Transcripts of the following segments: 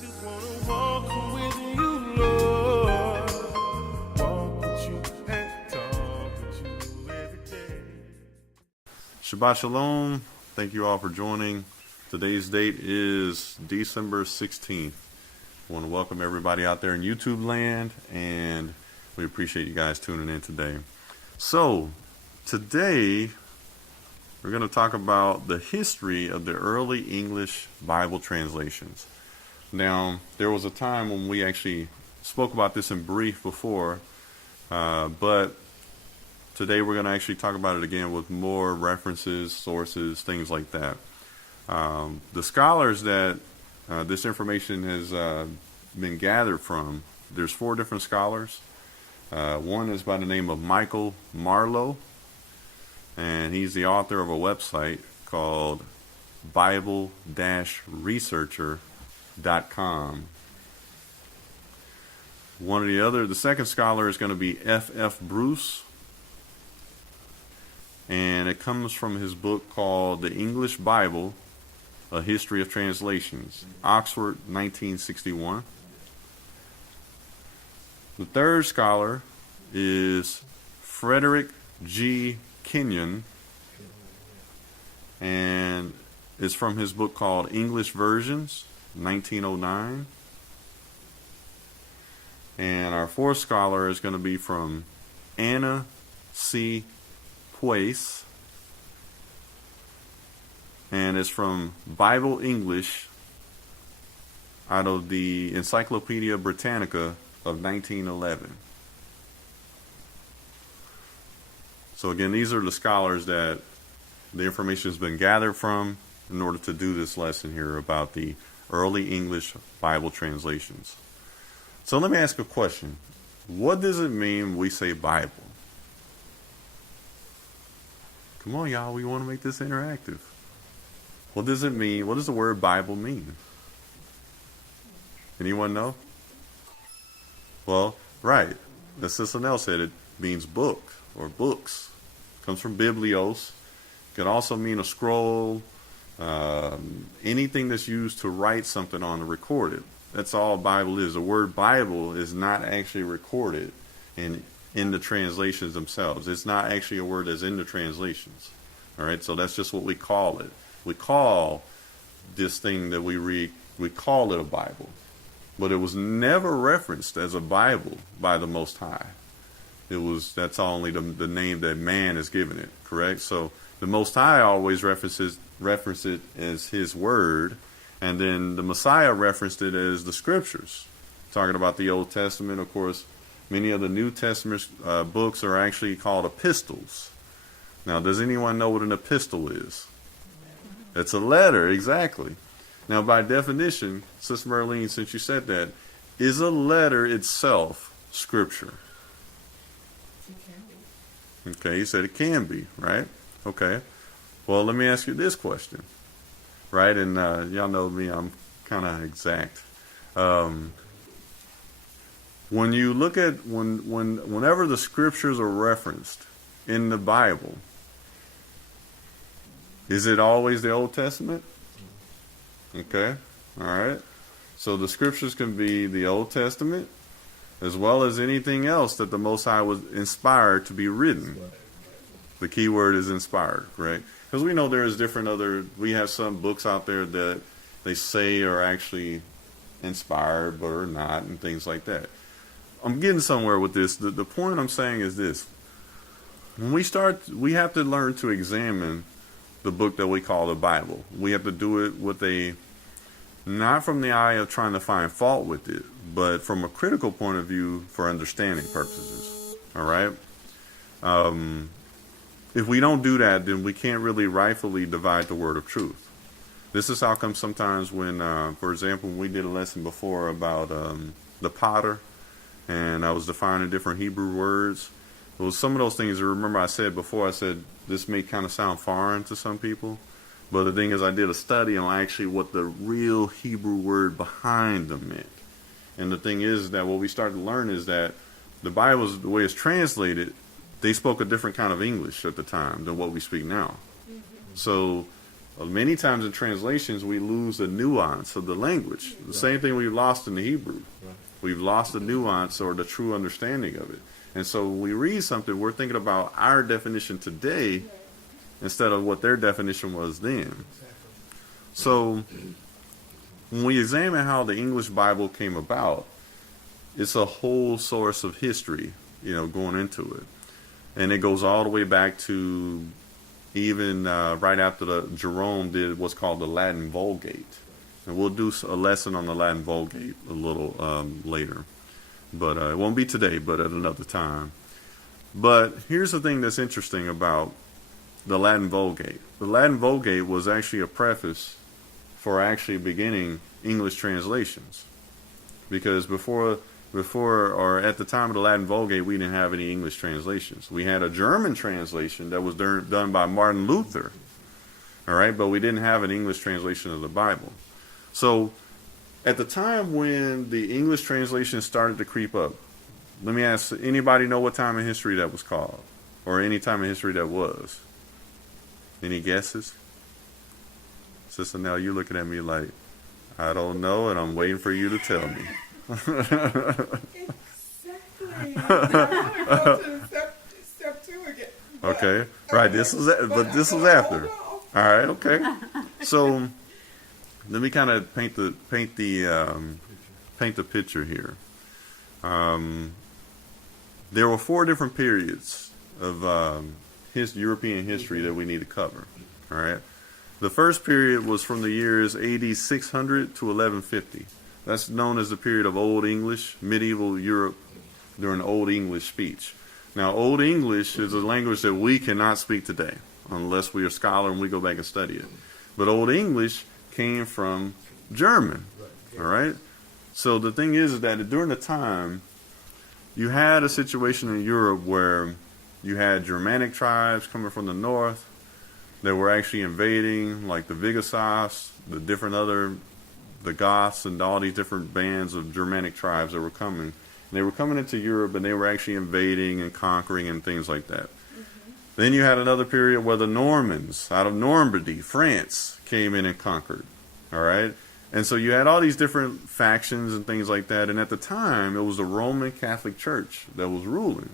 just wanna walk with you, Lord. Walk with you and talk with you every day. Shabbat Shalom. Thank you all for joining. Today's date is December 16th. I want to welcome everybody out there in YouTube land, and we appreciate you guys tuning in today. So, today we're going to talk about the history of the early English Bible translations. Now, there was a time when we actually spoke about this in brief before, but today we're going to actually talk about it again with more references, sources, things like that. The scholars that this information has been gathered from, there's 4 different scholars. One is by the name of Michael Marlowe, and he's the author of a website called Bible-researcher.com. The second scholar is going to be F.F. Bruce, and it comes from his book called The English Bible, A History of Translations, Oxford, 1961. The third scholar is Frederick G. Kenyon, and it's from his book called English Versions, 1909. And our fourth scholar is going to be from Anna C. Place, and it's from Bible English out of the Encyclopedia Britannica of 1911. So again, these are the scholars that the information has been gathered from in order to do this lesson here about the early English Bible translations. So let me ask a question. What does it mean when we say Bible? Come on, y'all, we want to make this interactive. What does it mean? What does the word Bible mean? Anyone know? Well, right. As Sister Nell said, it means book or books. It comes from biblios. It can also mean a scroll, anything that's used to write something on or record it. That's all Bible is. The word Bible is not actually recorded in the translations themselves. It's not actually a word that's in the translations. All right, so that's just what we call it. We call this thing that we read, we call it a Bible. But it was never referenced as a Bible by the Most High. That's only the name that man has given it, correct? So the Most High always reference it as his word, and then the Messiah referenced it as the scriptures. Talking about the Old Testament, of course, many of the New Testament books are actually called epistles. Now, does anyone know what an epistle is? It's a letter, exactly. Now, by definition, Sister Merlene, since you said that, is a letter itself scripture? Okay, you said it can be, right? Okay. Well, let me ask you this question, right? And y'all know me, I'm kind of exact. When you look at whenever the scriptures are referenced in the Bible, is it always the Old Testament? Okay, all right. So the scriptures can be the Old Testament as well as anything else that the Most High was inspired to be written. The key word is inspired, right? Because we know there is we have some books out there that they say are actually inspired but are not, and things like that. I'm getting somewhere with this. The point I'm saying is this. When we have to learn to examine the book that we call the Bible. We have to do it not from the eye of trying to find fault with it, but from a critical point of view for understanding purposes. All right? If we don't do that, then we can't really rightfully divide the word of truth. This is how come sometimes when, for example, when we did a lesson before about the potter, and I was defining different Hebrew words. Well, some of those things, remember I said this may kind of sound foreign to some people, but the thing is I did a study on actually what the real Hebrew word behind them meant. And the thing is that what we started to learn is that the Bible, the way it's translated, they spoke a different kind of English at the time than what we speak now. So Many times in translations, we lose the nuance of the language. The same thing we've lost in the Hebrew. We've lost the nuance or the true understanding of it. And so when we read something, we're thinking about our definition today instead of what their definition was then. So when we examine how the English Bible came about, it's a whole source of history, going into it. And it goes all the way back to even right after Jerome did what's called the Latin Vulgate. And we'll do a lesson on the Latin Vulgate a little later. But it won't be today, but at another time. But here's the thing that's interesting about the Latin Vulgate. The Latin Vulgate was actually a preface for actually beginning English translations. Because before or at the time of the Latin Vulgate, we didn't have any English translations. We had a German translation that was done by Martin Luther. All right, but we didn't have an English translation of the Bible. So at the time when the English translation started to creep up, let me ask, anybody know what time in history that was called? Or any time in history that was? Any guesses? Sister Nell, you're looking at me like, I don't know, and I'm waiting for you to tell me. Exactly. I'm gonna go to step 2 again. Okay, right. This was after. All right. Okay. So let me kind of paint the picture here. There were 4 different periods of European history that we need to cover. All right. The first period was from the years AD 600 to 1150. That's known as the period of Old English, medieval Europe during Old English speech. Now, Old English is a language that we cannot speak today unless we are a scholar and we go back and study it. But Old English came from German, all right? So the thing is that during the time, you had a situation in Europe where you had Germanic tribes coming from the north that were actually invading, like the Visigoths, the Goths, and all these different bands of Germanic tribes that were coming. And they were coming into Europe, and they were actually invading and conquering and things like that. Mm-hmm. Then you had another period where the Normans out of Normandy, France, came in and conquered. All right? And so you had all these different factions and things like that. And at the time, it was the Roman Catholic Church that was ruling.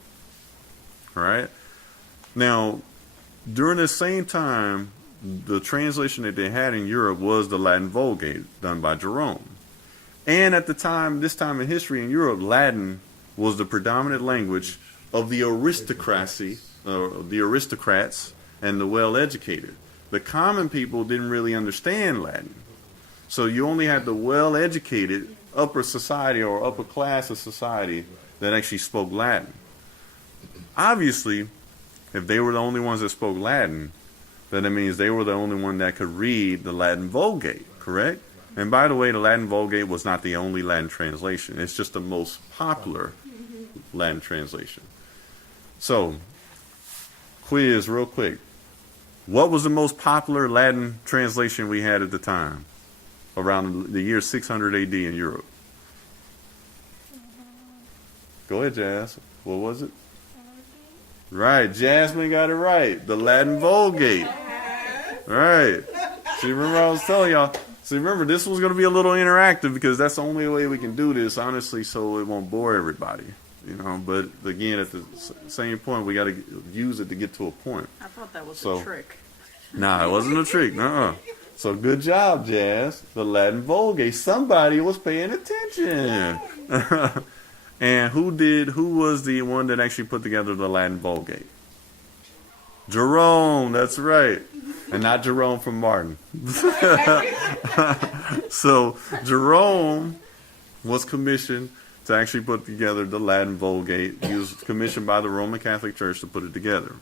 All right? Now, during the same time, the translation that they had in Europe was the Latin Vulgate, done by Jerome. And at the time, this time in history in Europe, Latin was the predominant language of the aristocracy, the aristocrats, and the well-educated. The common people didn't really understand Latin. So you only had the well-educated upper society or upper class of society that actually spoke Latin. Obviously, if they were the only ones that spoke Latin, then it means they were the only one that could read the Latin Vulgate, correct? And by the way, the Latin Vulgate was not the only Latin translation. It's just the most popular Latin translation. So, quiz real quick. What was the most popular Latin translation we had at the time? Around the year 600 AD in Europe. Go ahead, Jazz. What was it? Right, Jasmine got it right. The Latin Vulgate. Right. See, remember I was telling y'all. See, remember, this was going to be a little interactive because that's the only way we can do this, honestly, so it won't bore everybody. But again, at the same point, we got to use it to get to a point. I thought that was a trick. Nah, it wasn't a trick. Nuh-uh. So good job, Jazz. The Latin Vulgate. Somebody was paying attention. And who was the one that actually put together the Latin Vulgate? Jerome, that's right. And not Jerome from Martin. So Jerome was commissioned to actually put together the Latin Vulgate. He was commissioned by the Roman Catholic Church to put it together.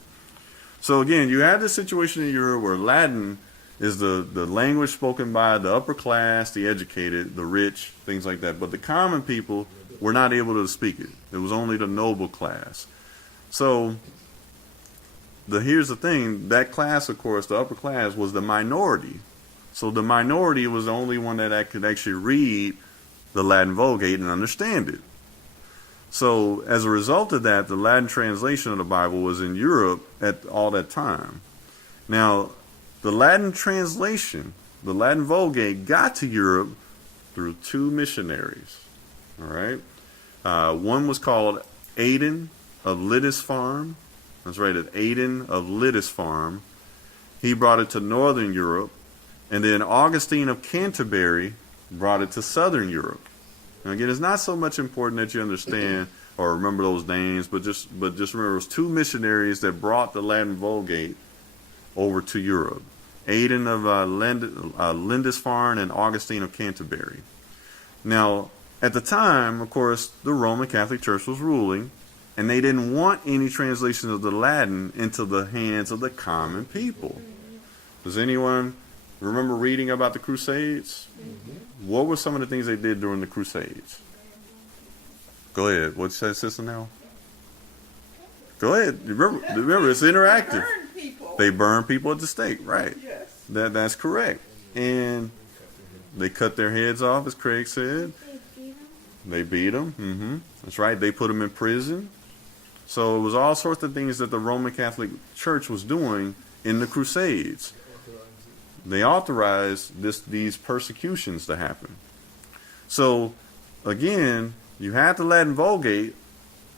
So again, you have this situation in Europe where Latin is the language spoken by the upper class, the educated, the rich, things like that. But the common people were not able to speak it. It was only the noble class. So here's the thing. That class, of course, the upper class, was the minority. So the minority was the only one that could actually read the Latin Vulgate and understand it. So as a result of that, the Latin translation of the Bible was in Europe at all that time. Now, the Latin translation, the Latin Vulgate, got to Europe through two missionaries. All right. One was called Aidan of Lindisfarne. That's right, at Aidan of Lindisfarne. He brought it to northern Europe. And then Augustine of Canterbury brought it to southern Europe. Now again, it's not so much important that you understand or remember those names, but just remember it was two missionaries that brought the Latin Vulgate over to Europe. Aidan of Lindisfarne and Augustine of Canterbury. Now, at the time, of course, the Roman Catholic Church was ruling, and they didn't want any translations of the Latin into the hands of the common people. Does anyone remember reading about the Crusades? What were some of the things they did during the Crusades? Go ahead. What's that, Sister Nell? Go ahead. Remember, it's interactive. Burn people. They burn people at the stake, right? Yes. That's correct. And they cut their heads off, as Craig said. They beat them. That's right. They put them in prison. So it was all sorts of things that the Roman Catholic Church was doing in the Crusades. They authorized these persecutions to happen. So, again, you had the Latin Vulgate,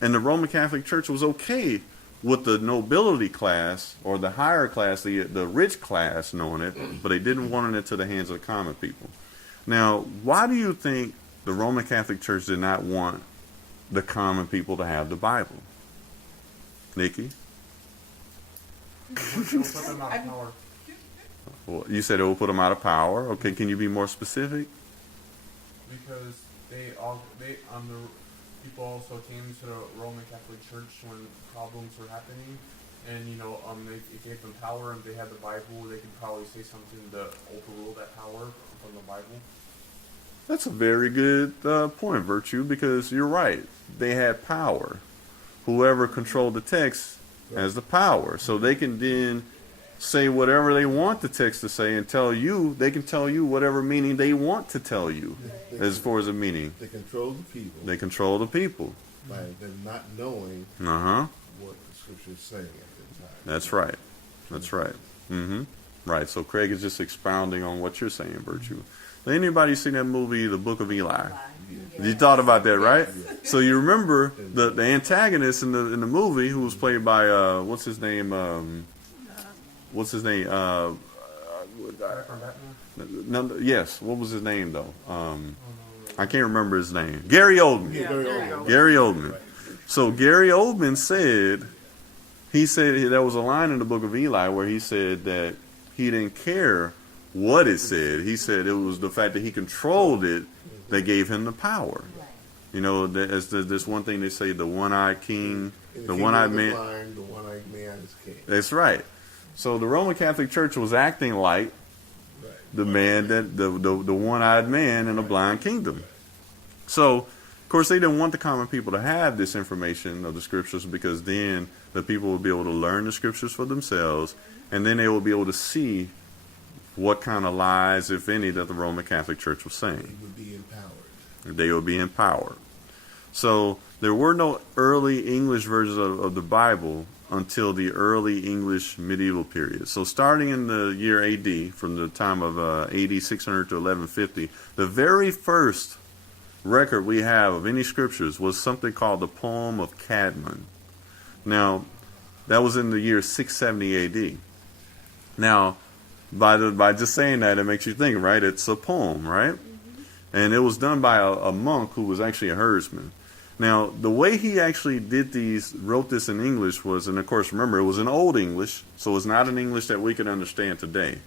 and the Roman Catholic Church was okay with the nobility class, or the higher class, the rich class knowing it, but they didn't want it into the hands of the common people. Now, why do you think the Roman Catholic Church did not want the common people to have the Bible? Nikki? Well, you said it will put them out of power. Okay, can you be more specific? Because people also came to the Roman Catholic Church when problems were happening, and it gave them power, and they had the Bible. They could probably say something to overrule that power from the Bible. That's a very good point, Virtue, because you're right. They had power. Whoever controlled the text has the power, so they can then say whatever they want the text to say and tell you. They can tell you whatever meaning they want to tell you as far as a meaning. They control the people. They control the people. By them not knowing what the scripture is saying at the time. That's right. That's right. Right. So Craig is just expounding on what you're saying, Virtue. Anybody seen that movie, The Book of Eli? You thought about that, right? So you remember the antagonist in the movie, who was played by what's his name? Yes. What was his name though? I can't remember his name. Gary Oldman. Gary Oldman. So Gary Oldman said, there was a line in the Book of Eli where he said that he didn't care what it said. He said it was the fact that he controlled it that gave him the power. As this one thing they say, the one-eyed king, the one-eyed man. The one-eyed man is king. That's right. So the Roman Catholic Church was acting like the man, that the one-eyed man in a blind kingdom. So, of course, they didn't want the common people to have this information of the scriptures, because then the people would be able to learn the scriptures for themselves, and then they would be able to see what kind of lies, if any, that the Roman Catholic Church was saying. They would be empowered. They would be empowered. So there were no early English versions of the Bible until the early English medieval period. So starting in the year AD, from the time of AD 600 to 1150, the very first record we have of any scriptures was something called the Poem of Cadmon. Now, that was in the year 670 AD. Now, by just saying that, it makes you think, right? It's a poem, right? And it was done by a monk who was actually a herdsman. Now, the way he actually wrote this in English was, and of course, remember, it was in Old English, so it's not an English that we can understand today.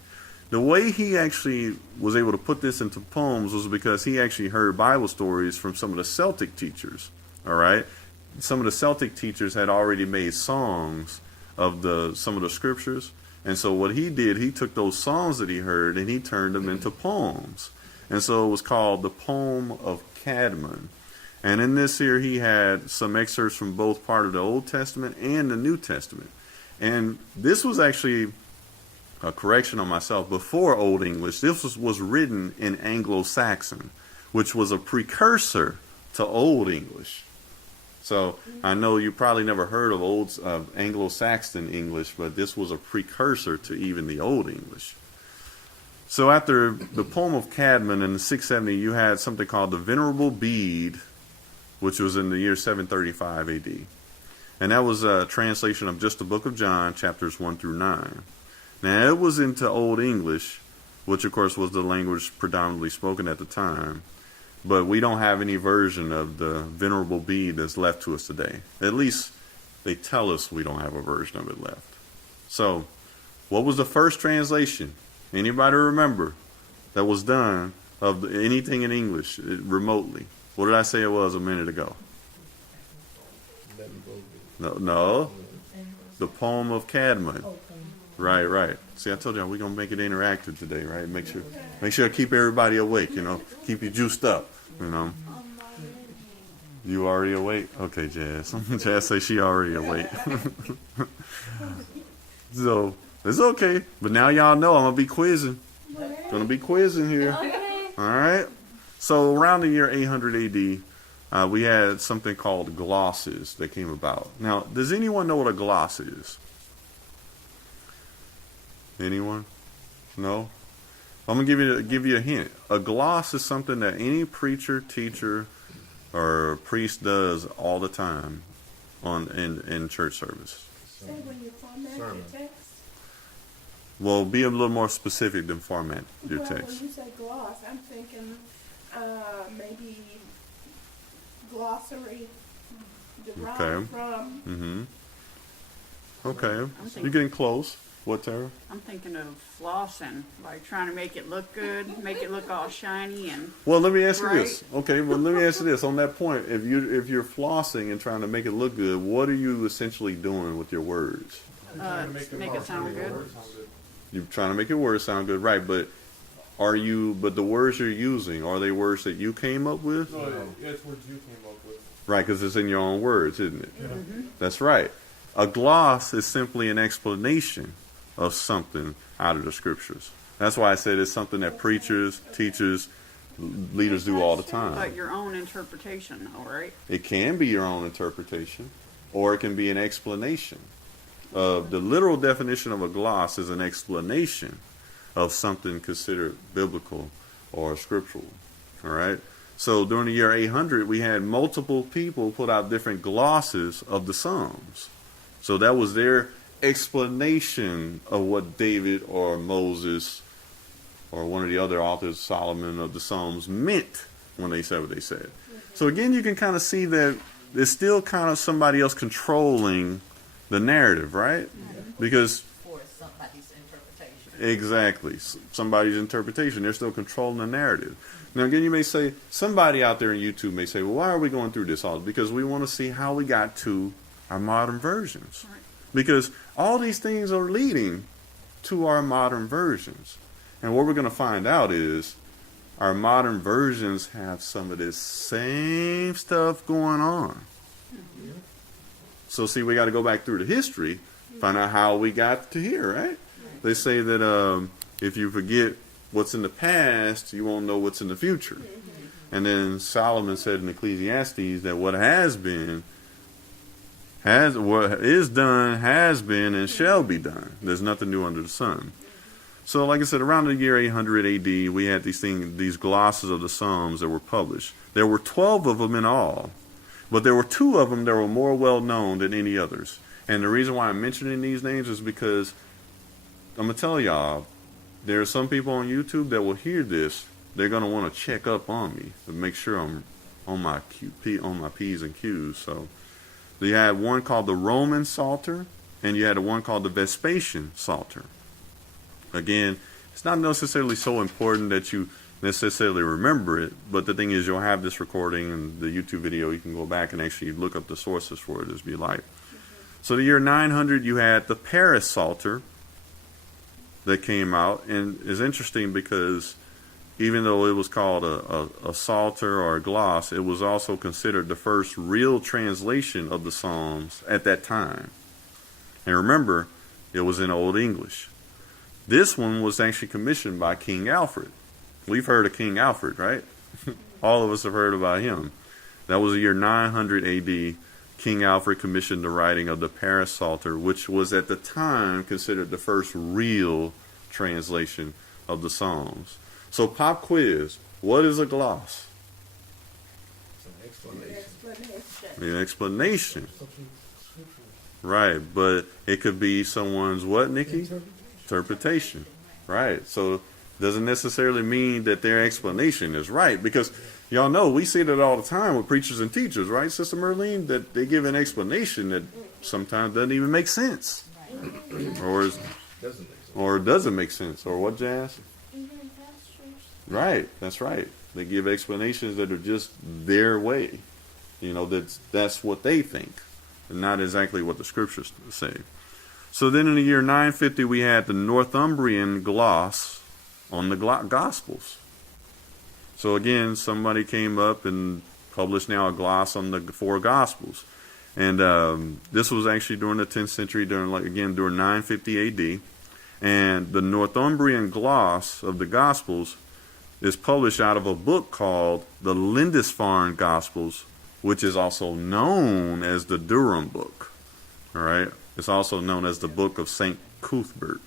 The way he actually was able to put this into poems was because he actually heard Bible stories from some of the Celtic teachers, all right? Some of the Celtic teachers had already made songs of some of the scriptures. And so what he did, he took those songs that he heard and he turned them into poems. And so it was called the Poem of Cadmon. And in this here, he had some excerpts from both part of the Old Testament and the New Testament. And this was actually a correction on myself. Before Old English, this was written in Anglo-Saxon, which was a precursor to Old English. So I know you probably never heard of old Anglo-Saxon English, but this was a precursor to even the Old English. So after the poem of Cadman in the 670, you had something called the Venerable Bede, which was in the year 735 AD. And that was a translation of just the book of John, chapters 1 through 9. Now, it was into Old English, which, of course, was the language predominantly spoken at the time. But we don't have any version of the Venerable Bede that's left to us today. At least they tell us we don't have a version of it left. So, what was the first translation? Anybody remember that was done of anything in English remotely? What did I say it was a minute ago? No. The poem of Cadman. Right. See, I told y'all we're gonna make it interactive today, right? Make sure I keep everybody awake, keep you juiced up, You already awake? Okay, Jazz. Jazz say she already awake. So it's okay. But now y'all know I'm gonna be quizzing. Gonna be quizzing here. Okay. All right. So around the year 800 AD, we had something called glosses that came about. Now, does anyone know what a gloss is? Anyone? No? I'm gonna give you a hint. A gloss is something that any preacher, teacher, or priest does all the time in church service. Say when you format your text. Well, be a little more specific than format your Well, text. when you say gloss, I'm thinking maybe glossary derived Okay. from. Mm-hmm. Okay. I'm You're thinking, getting close. What, Tara? I'm thinking of flossing, like trying to make it look good, make it look all shiny and Well, let me ask you Right. this. Okay, well, let me ask you this. On that point, if you're flossing and trying to make it look good, what are you essentially doing with your words? make it sound good. You're trying to make your words sound good, right? But the words you're using, are they words that you came up with? No, it's words you came up with. Right, because it's in your own words, isn't it? That's right. A gloss is simply an explanation of something out of the scriptures. That's why I said it's something that preachers, teachers, leaders do all the time. But your own interpretation, all right? It can be your own interpretation, or it can be an explanation. The literal definition of a gloss is an explanation of something considered biblical or scriptural. All right? So during the year 800, we had multiple people put out different glosses of the Psalms. So that was their explanation of what David or Moses or one of the other authors, Solomon, of the Psalms meant when they said what they said. So again, you can kind of see that there's still kind of somebody else controlling the narrative, right? Because For somebody's interpretation. exactly, somebody's interpretation, they're still controlling the narrative. Now again, you may say, somebody out there in YouTube may say, well, why are we going through this all? Because we want to see how we got to our modern versions. Right. Because all these things are leading to our modern versions. And what we're going to find out is our modern versions have some of this same stuff going on. So see, we got to go back through the history, find out how we got to here, right? They say that if you forget what's in the past, you won't know what's in the future. And then Solomon said in Ecclesiastes that what has been, what is done, has been, and shall be done. There's nothing new under the sun. So, like I said, around the year 800 AD, we had these glosses of the Psalms that were published. There were 12 of them in all, but there were 2 of them that were more well known than any others. And the reason why I'm mentioning these names is because I'm gonna tell y'all, there are some people on YouTube that will hear this. They're gonna want to check up on me to make sure I'm on my P's and Q's. So you had one called the Roman Psalter, and you had one called the Vespasian Psalter. Again, it's not necessarily so important that you necessarily remember it, but the thing is, you'll have this recording and the YouTube video. You can go back and actually look up the sources for it as you like. So the year 900, you had the Paris Psalter that came out, and it's interesting because even though it was called a psalter or a gloss, it was also considered the first real translation of the Psalms at that time. And remember, it was in Old English. This one was actually commissioned by King Alfred. We've heard of King Alfred, right? All of us have heard about him. That was the year 900 AD King Alfred commissioned the writing of the Paris Psalter, which was at the time considered the first real translation of the Psalms. So, pop quiz: what is a gloss? It's an explanation. Explanation. An explanation, Something scriptural. right? But it could be someone's what, Nikki? Interpretation. Interpretation, right? So, doesn't necessarily mean that their explanation is right, because y'all know we see that all the time with preachers and teachers, right, Sister Merlene? That they give an explanation that sometimes doesn't even make sense, or doesn't make sense, or what, Jazz? Even pastors. Right, that's right. They give explanations that are just their way. You know, that's what they think, and not exactly what the scriptures say. So then in the year 950, we had the Northumbrian gloss on the Gospels. So again, somebody came up and published now a gloss on the 4 Gospels. And this was actually during the 10th century, during 950 AD. And the Northumbrian gloss of the Gospels is published out of a book called the Lindisfarne Gospels, which is also known as the Durham Book. All right? It's also known as the Book of St. Cuthbert.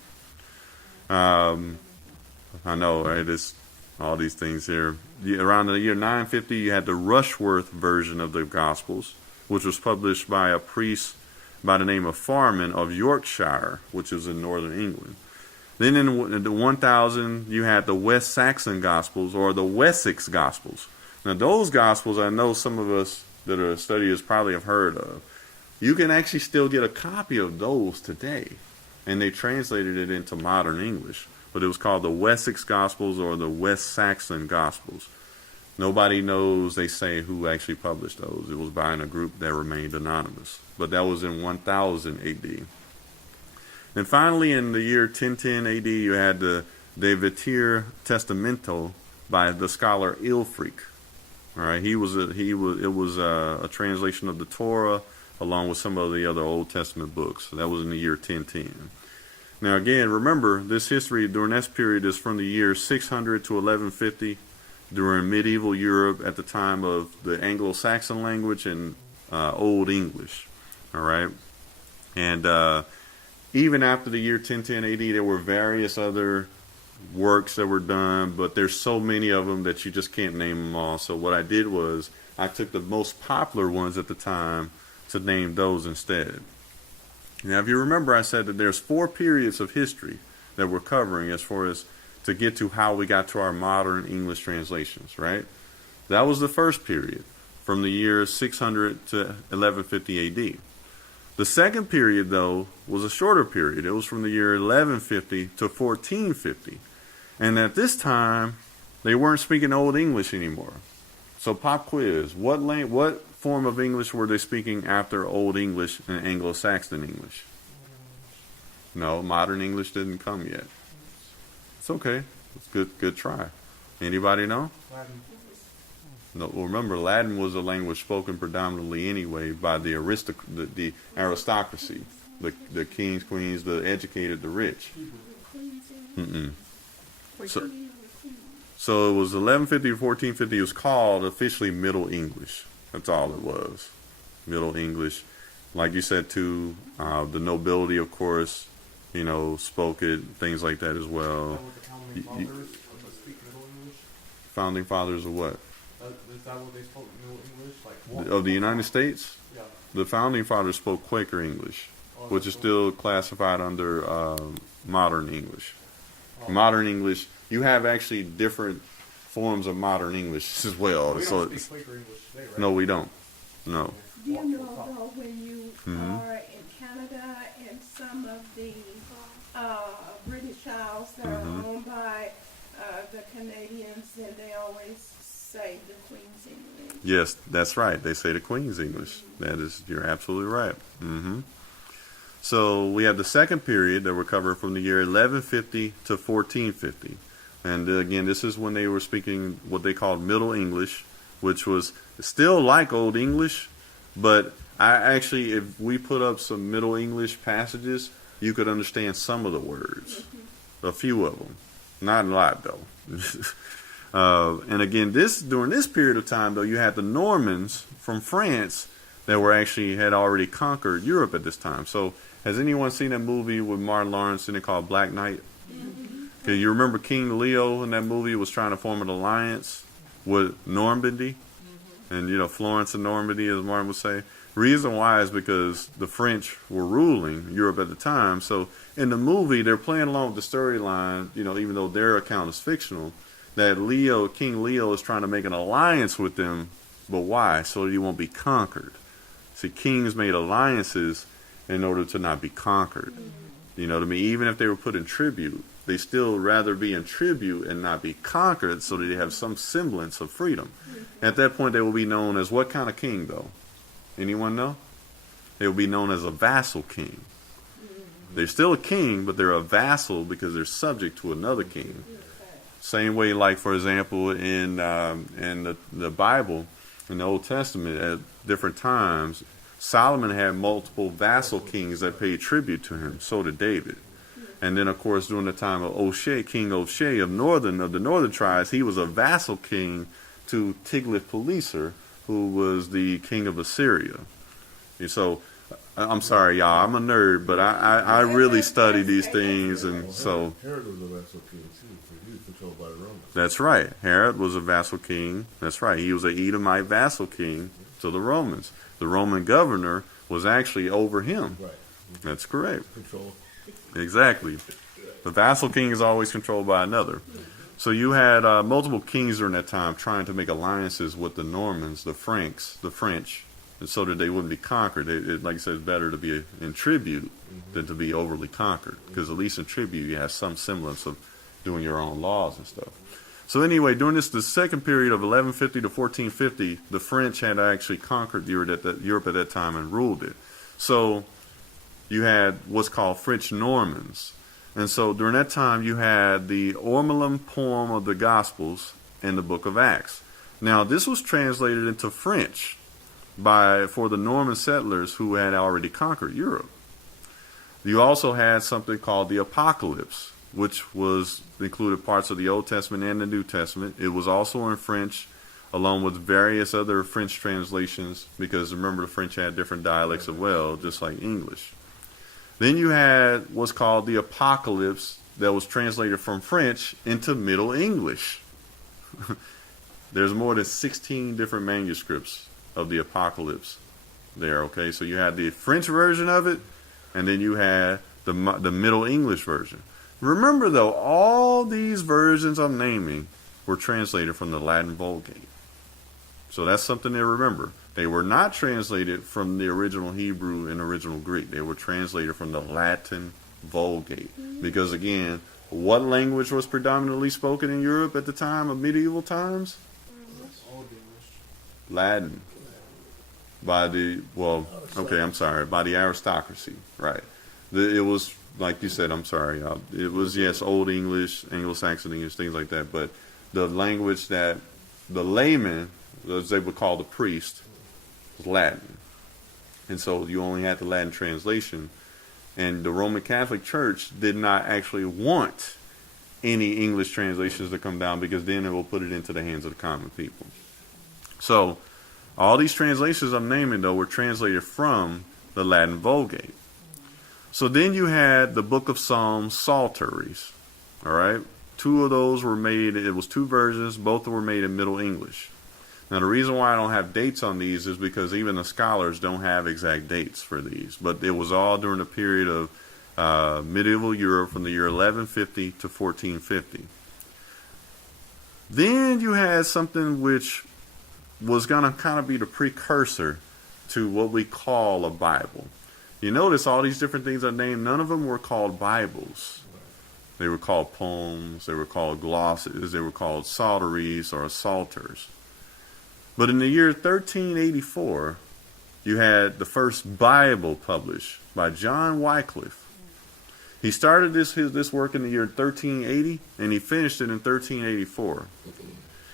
I know, right? It's all these things here. Around the year 950, you had the Rushworth version of the Gospels, which was published by a priest by the name of Farman of Yorkshire, which is in northern England. Then in the 1000, you had the West Saxon Gospels, or the Wessex Gospels. Now, those Gospels, I know some of us that are studiers probably have heard of. You can actually still get a copy of those today, and they translated it into modern English. But it was called the Wessex Gospels or the West Saxon Gospels. Nobody knows, they say, who actually published those. It was by a group that remained anonymous. But that was in 1000 AD. And finally, in the year 1010 AD, you had the De Vetere Testamento by the scholar Ilfric. All right, it was a translation of the Torah along with some of the other Old Testament books. So that was in the year 1010. Now again, remember, this history during this period is from the year 600 to 1150, during medieval Europe at the time of the Anglo-Saxon language and Old English. All right, and even after the year 1010 AD, there were various other works that were done, but there's so many of them that you just can't name them all. So what I did was I took the most popular ones at the time to name those instead. Now, if you remember, I said that there's 4 periods of history that we're covering as far as to get to how we got to our modern English translations, right? That was the first period, from the year 600 to 1150 AD. The second period, though, was a shorter period. It was from the year 1150 to 1450. And at this time, they weren't speaking Old English anymore. So pop quiz, what form of English were they speaking after Old English and Anglo-Saxon English? No, modern English didn't come yet. It's okay. It's good try. Anybody know? Latin. No, well, remember, Latin was a language spoken predominantly anyway by the aristocracy, the kings, queens, the educated, the rich. So it was 1150 to 1450. It was called officially Middle English. That's all it was. Middle English. Like you said, too, the nobility, of course, spoke it, things like that as well. Is that what the founding fathers speak Middle English? Founding fathers of what? Is that what they spoke Middle English? Like Of the United States? Yeah. The founding fathers spoke Quaker English, Oh, which is that's still classified under modern English. Oh. Modern English, you have actually different forms of modern English as well. We So don't speak Quaker English today, right? no, we don't. No. Do you know though when you Mhm. are in Canada and some of the British Isles that are Mhm. owned by the Canadians, and they always say the Queen's English? Yes, that's right. They say the Queen's English. You're absolutely right. So we have the second period that we're covering from the year 1150 to 1450. And again, this is when they were speaking what they called Middle English, which was still like Old English, but if we put up some Middle English passages, you could understand some of the words, a few of them, not a lot though. And again, during this period of time, though, you had the Normans from France that were actually had already conquered Europe at this time. So has anyone seen that movie with Martin Lawrence in it called Black Knight? Okay, you remember King Leo in that movie was trying to form an alliance with Normandy? And, Florence and Normandy, as Martin would say. Reason why is because the French were ruling Europe at the time. So in the movie, they're playing along with the storyline, even though their account is fictional, that King Leo is trying to make an alliance with them. But why? So that he won't be conquered. See, kings made alliances in order to not be conquered. You know what I mean? Even if they were put in tribute, they still rather be in tribute and not be conquered so that they have some semblance of freedom. At that point, they will be known as what kind of king, though? Anyone know? They will be known as a vassal king. They're still a king, but they're a vassal because they're subject to another king. Same way, like, for example, in the Bible, in the Old Testament, at different times, Solomon had multiple vassal kings that paid tribute to him. So did David. And then, of course, during the time of King Oshea of the northern tribes, he was a vassal king to Tiglath-Pileser, who was the king of Assyria. And so, I'm sorry, y'all, I'm a nerd, but I really study these things, and so... Herod was a vassal king, too, so he was controlled by the Romans. That's right. Herod was a vassal king. That's right. He was an Edomite vassal king to the Romans. The Roman governor was actually over him. Right. That's correct. Control. Exactly. The vassal king is always controlled by another. So you had multiple kings during that time trying to make alliances with the Normans, the Franks, the French, so that they wouldn't be conquered. Like I said, it's better to be in tribute than to be overly conquered, because at least in tribute you have some semblance of doing your own laws and stuff. So anyway, during the second period of 1150 to 1450, the French had actually conquered Europe at that time and ruled it. So you had what's called French Normans. And so during that time, you had the Ormulum poem of the Gospels and the book of Acts. Now, this was translated into French for the Norman settlers who had already conquered Europe. You also had something called the Apocalypse, which included parts of the Old Testament and the New Testament. It was also in French, along with various other French translations, because remember, the French had different dialects as well, just like English. Then you had what's called the Apocalypse that was translated from French into Middle English. There's more than 16 different manuscripts of the Apocalypse there, okay? So you had the French version of it, and then you had the Middle English version. Remember, though, all these versions I'm naming were translated from the Latin Vulgate. So that's something to remember. They were not translated from the original Hebrew and original Greek. They were translated from the Latin Vulgate. Because, again, what language was predominantly spoken in Europe at the time of medieval times? Old English. Latin. By the aristocracy. Right. It was, like you said, I'm sorry, it was, yes, Old English, Anglo-Saxon English, things like that. But the language that the layman, as they would call the priest, was Latin. And so you only had the Latin translation. And the Roman Catholic Church did not actually want any English translations to come down, because then it will put it into the hands of the common people. So all these translations I'm naming, though, were translated from the Latin Vulgate. So then you had the Book of Psalms Psalteries. All right? Two of those were made, it was two versions, both were made in Middle English. Now, the reason why I don't have dates on these is because even the scholars don't have exact dates for these. But it was all during the period of medieval Europe from the year 1150 to 1450. Then you had something which was going to kind of be the precursor to what we call a Bible. You notice all these different things I named, none of them were called Bibles. They were called poems, they were called glosses, they were called psalteries or psalters. But in the year 1384, you had the first Bible published by John Wycliffe. He started this work in the year 1380, and he finished it in 1384.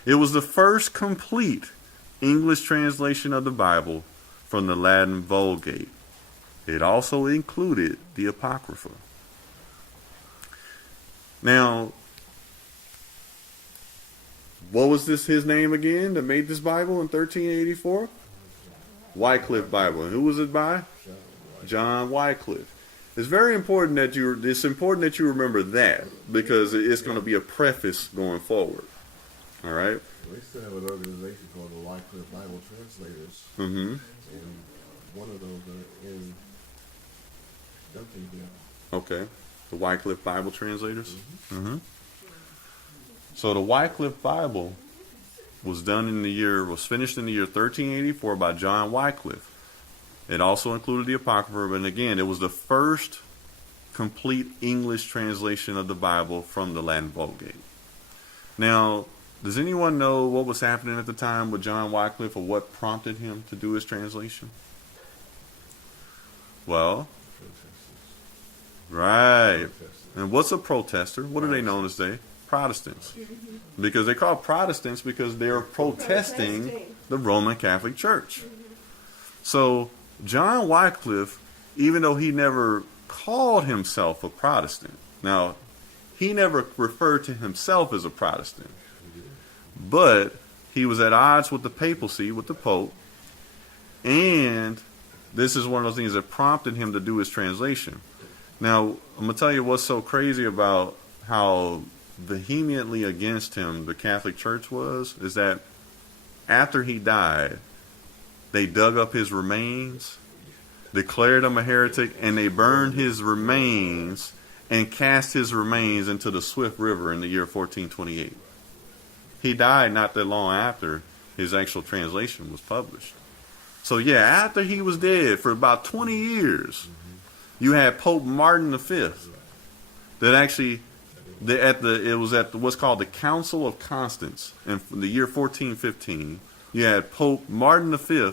It was the first complete English translation of the Bible from the Latin Vulgate. It also included the Apocrypha. Now, what was his name again that made this Bible in 1384? Wycliffe Bible. And who was it by? John Wycliffe. It's very important that you remember that, because it's going to be a preface going forward. All right. They still have an organization called the Wycliffe Bible Translators, Mm-hmm. and one of those are in Duncanville. Okay. The Wycliffe Bible Translators. Mm-hmm. So the Wycliffe Bible was finished in the year 1384 by John Wycliffe. It also included the Apocrypha, and again, it was the first complete English translation of the Bible from the Latin Vulgate. Now, does anyone know what was happening at the time with John Wycliffe, or what prompted him to do his translation? Well, right. And what's a protester? What are they known as? Protestants. Because they're called Protestants because they're protesting the Roman Catholic Church. So John Wycliffe, even though he never called himself a Protestant, now he never referred to himself as a Protestant, but he was at odds with the papacy, with the Pope, and this is one of those things that prompted him to do his translation. Now, I'm going to tell you what's so crazy about how vehemently against him the Catholic Church was, is that after he died, they dug up his remains, declared him a heretic, and they burned his remains and cast his remains into the Swift River in the year 1428. He died not that long after his actual translation was published. So yeah, after he was dead for about 20 years, you had Pope Martin V that actually, it was at what's called the Council of Constance in the year 1415. You had Pope Martin V.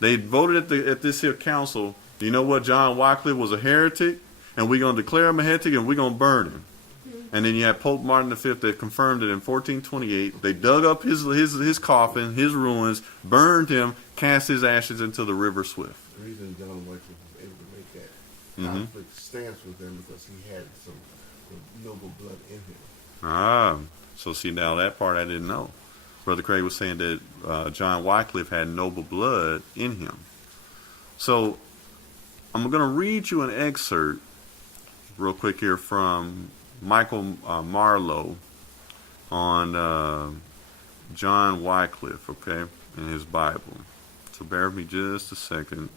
They voted at this here council, you know what, John Wycliffe was a heretic, and we're going to declare him a heretic, and we're going to burn him. And then you had Pope Martin V that confirmed it in 1428. They dug up his coffin, his ruins, burned him, cast his ashes into the River Swift. The reason John Wycliffe was able to make that conflict stance with them because he had some noble blood in him. So see, now that part I didn't know. Brother Craig was saying that John Wycliffe had noble blood in him. So I'm going to read you an excerpt real quick here from Michael Marlowe on John Wycliffe, okay, in his Bible. So bear with me just a second.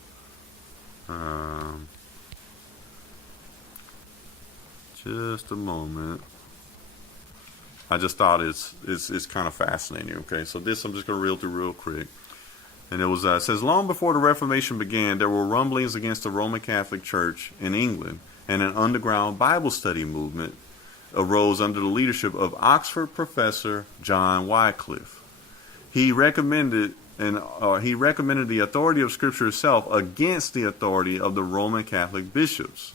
Just a moment. I just thought it's kind of fascinating. Okay, so this I'm just going to reel through real quick. And it says, long before the Reformation began, there were rumblings against the Roman Catholic Church in England, and an underground Bible study movement arose under the leadership of Oxford professor John Wycliffe. He recommended the authority of Scripture itself against the authority of the Roman Catholic bishops.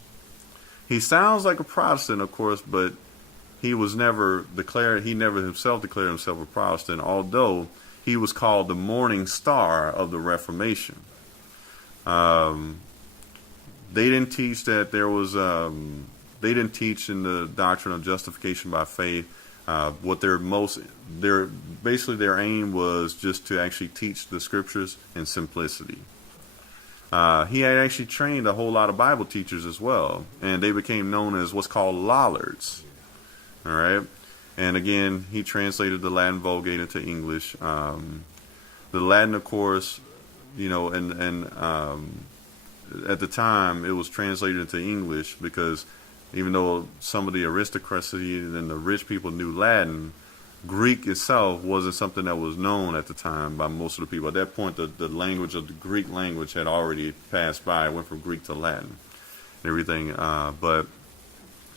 He sounds like a Protestant, of course, but he never himself declared himself a Protestant, although he was called the morning star of the Reformation. They didn't teach that there was, they didn't teach in the doctrine of justification by faith. Their aim was just to actually teach the Scriptures in simplicity. He had actually trained a whole lot of Bible teachers as well, and they became known as what's called Lollards. All right, and again, he translated the Latin Vulgate into English. The Latin, of course, and at the time it was translated into English because even though some of the aristocracy and the rich people knew Latin, Greek itself wasn't something that was known at the time by most of the people. At that point, the language of the Greek language had already passed by. It went from Greek to Latin and everything. But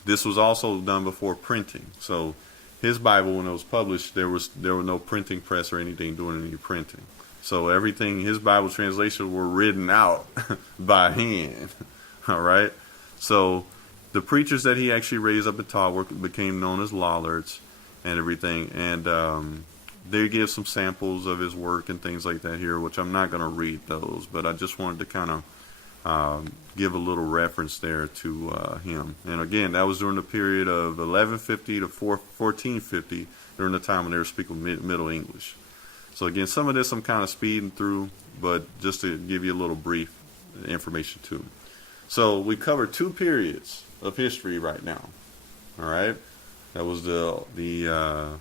this was also done before printing. So his Bible, when it was published, there was no printing press or anything doing any printing. So everything, his Bible translations were written out by hand. All right. So the preachers that he actually raised up and taught became known as Lollards and everything. And they give some samples of his work and things like that here, which I'm not going to read those, but I just wanted to kind of give a little reference there to him. And again, that was during the period of 1150 to 1450, during the time when they were speaking Middle English. So again, some of this I'm kind of speeding through, but just to give you a little brief information too. So we covered 2 periods of history right now. All right, that was the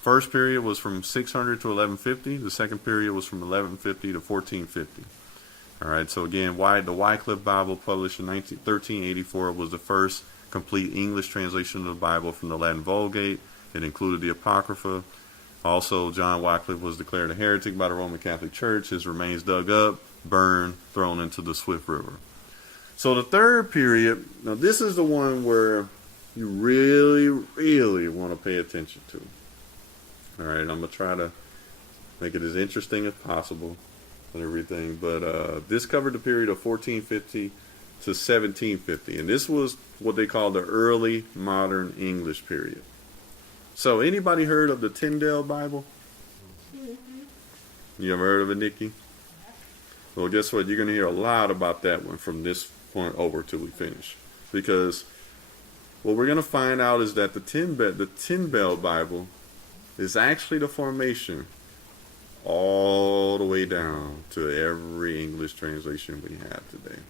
first period was from 600 to 1150. The second period was from 1150 to 1450. All right, so again, the Wycliffe Bible, published in 1384, was the first complete English translation of the Bible from the Latin Vulgate. It included the Apocrypha. Also, John Wycliffe was declared a heretic by the Roman Catholic Church. His remains dug up, burned, thrown into the Swift River. So the third period, now this is the one where you really, really want to pay attention to. All right, I'm going to try to make it as interesting as possible and everything. But this covered the period of 1450 to 1750. And this was what they call the early modern English period. So anybody heard of the Tyndale Bible? You ever heard of it, Nikki? Well, guess what? You're going to hear a lot about that one from this point over till we finish. Because what we're going to find out is that the Tyndale Bible is actually the formation all the way down to every English translation we have today.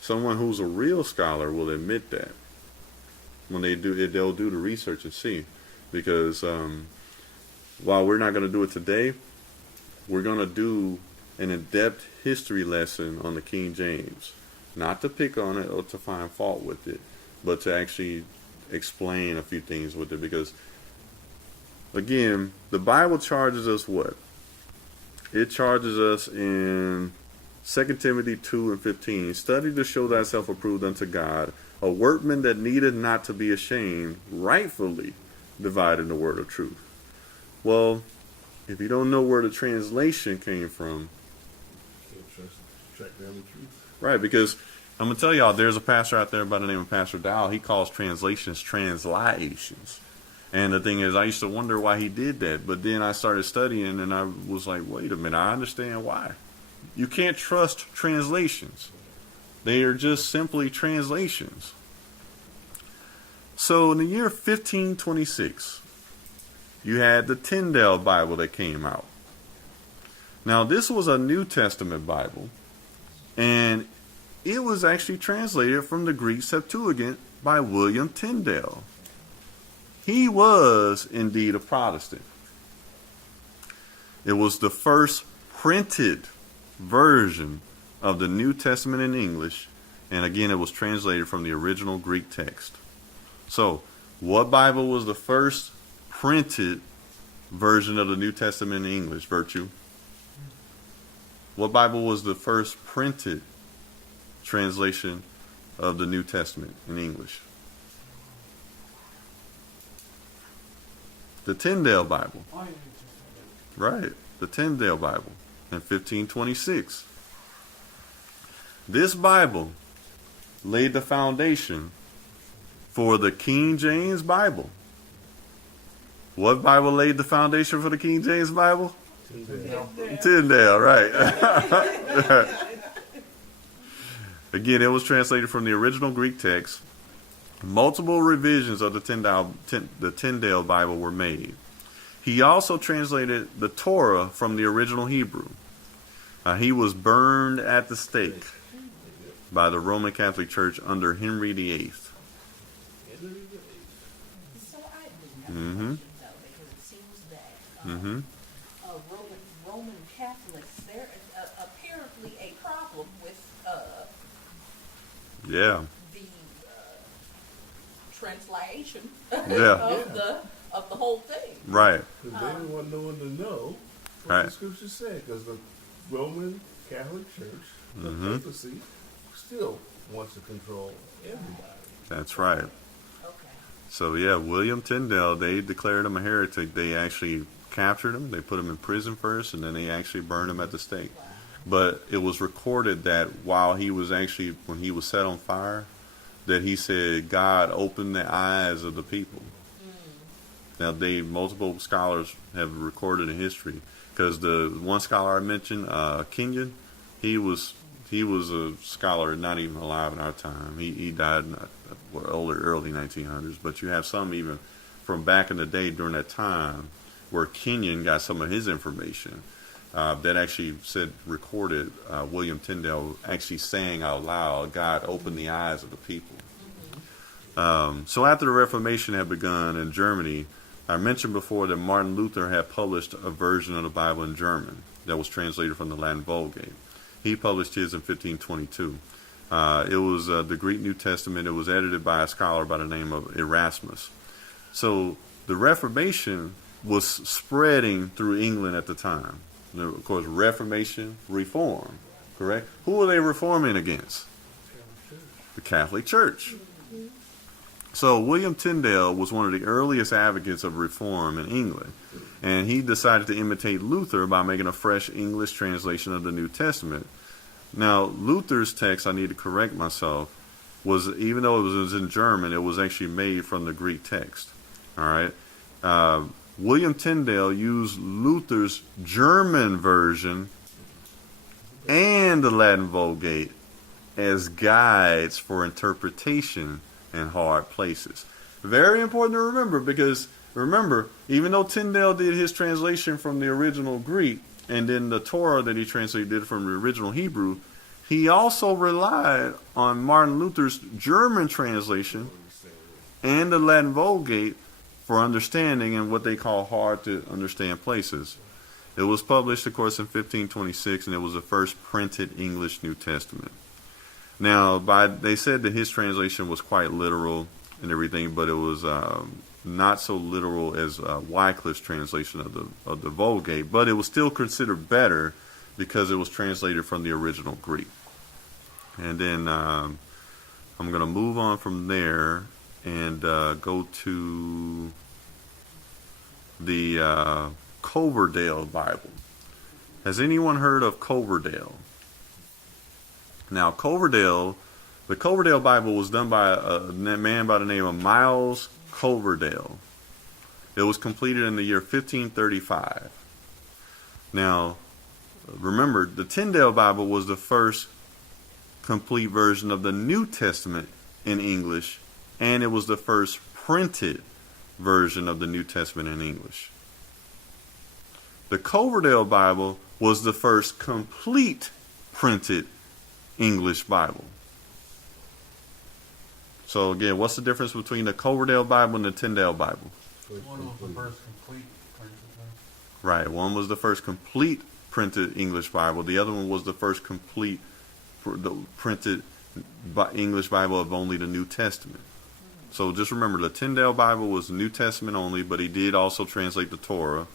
Someone who's a real scholar will admit that. When they do it, they'll do the research and see. Because while we're not going to do it today, we're going to do an in-depth history lesson on the King James. Not to pick on it or to find fault with it, but to actually explain a few things with it. Because, again, the Bible charges us what? It charges us in 2 Timothy 2 and 15. Study to show thyself approved unto God, a workman that needeth not to be ashamed, rightfully dividing the word of truth. Well, if you don't know where the translation came from, Can't track down the truth. right, because I'm going to tell y'all, there's a pastor out there by the name of Pastor Dow. He calls translations translations. And the thing is, I used to wonder why he did that. But then I started studying and I was like, wait a minute, I understand why. You can't trust translations. They are just simply translations. So in the year 1526, you had the Tyndale Bible that came out. Now this was a New Testament Bible, and it was actually translated from the Greek Septuagint by William Tyndale. He was indeed a Protestant. It was the first printed version of the New Testament in English, and again, it was translated from the original Greek text. So, what Bible was the first printed version of the New Testament in English, Virtue? What Bible was the first printed translation of the New Testament in English? The Tyndale Bible. Right, the Tyndale Bible in 1526. This Bible laid the foundation for the King James Bible. What Bible laid the foundation for the King James Bible? Tyndale, right. Again, it was translated from the original Greek text. Multiple revisions of the Tyndale Bible were made. He also translated the Torah from the original Hebrew. He was burned at the stake by the Roman Catholic Church under Henry VIII. So I do have a question though, because it seems that Roman Catholics, there is apparently a problem with Yeah. the translation Yeah. of the whole thing. Right. Because they didn't want no one to know what Right. the scriptures said. Because the Roman Catholic Church, the Mhm. papacy, still wants to control everybody. That's right. Okay. So yeah, William Tyndale, they declared him a heretic. They actually captured him. They put him in prison first, and then they actually burned him at the stake. Wow. But it was recorded that while he was actually, when he was set on fire, that he said, God opened the eyes of the people. Now, multiple scholars have recorded in history, because the one scholar I mentioned, Kenyon, he was a scholar not even alive in our time. He died in the early 1900s. But you have some even from back in the day during that time where Kenyon got some of his information. That actually recorded William Tyndale actually saying out loud, God opened the eyes of the people. So after the Reformation had begun in Germany, I mentioned before that Martin Luther had published a version of the Bible in German that was translated from the Latin Vulgate. He published his in 1522. It was the Greek New Testament. It was edited by a scholar by the name of Erasmus. So the Reformation was spreading through England at the time. Of course, Reformation, reform, correct? Who were they reforming against? The Catholic Church. So William Tyndale was one of the earliest advocates of reform in England. And he decided to imitate Luther by making a fresh English translation of the New Testament. Now, Luther's text, I need to correct myself, was, even though it was in German, it was actually made from the Greek text. All right? William Tyndale used Luther's German version and the Latin Vulgate as guides for interpretation in hard places. Very important to remember, because remember, even though Tyndale did his translation from the original Greek, and then the Torah that he translated did from the original Hebrew, he also relied on Martin Luther's German translation and the Latin Vulgate for understanding in what they call hard to understand places. It was published, of course, in 1526, and it was the first printed English New Testament. Now, they said that his translation was quite literal and everything, but it was not so literal as Wycliffe's translation of the Vulgate, but it was still considered better because it was translated from the original Greek. And then I'm going to move on from there and go to the Coverdale Bible. Has anyone heard of Coverdale? Now, the Coverdale Bible was done by a man by the name of Miles Coverdale. It was completed in the year 1535. Now, remember, the Tyndale Bible was the first complete version of the New Testament in English, and it was the first printed version of the New Testament in English. The Coverdale Bible was the first complete printed English Bible. So again, what's the difference between the Coverdale Bible and the Tyndale Bible? One was the first complete printed one. Right, one was the first complete printed English Bible. The other one was the first complete printed English Bible of only the New Testament. So just remember, the Tyndale Bible was the New Testament only, but he did also translate the Torah.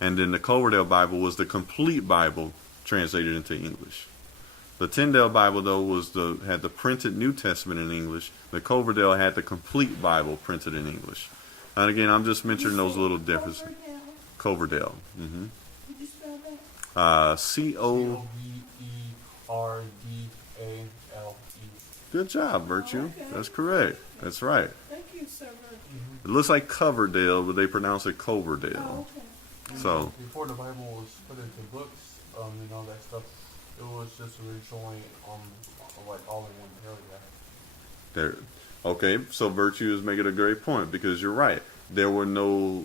And then the Coverdale Bible was the complete Bible translated into English. The Tyndale Bible, though, had the printed New Testament in English. The Coverdale had the complete Bible printed in English. And again, I'm just mentioning those little differences. Coverdale. Mm-hmm. Did you spell that? C-O... Coverdale. Good job, Virtue. Okay. That's correct. That's right. Thank you, sir. It looks like Coverdale, but they pronounce it Oh, Coverdale. okay. So, Before the Bible was put into books, and all that stuff, it was just originally like all in one paragraph. there. Okay, so Virtue is making a great point, because you're right. There were no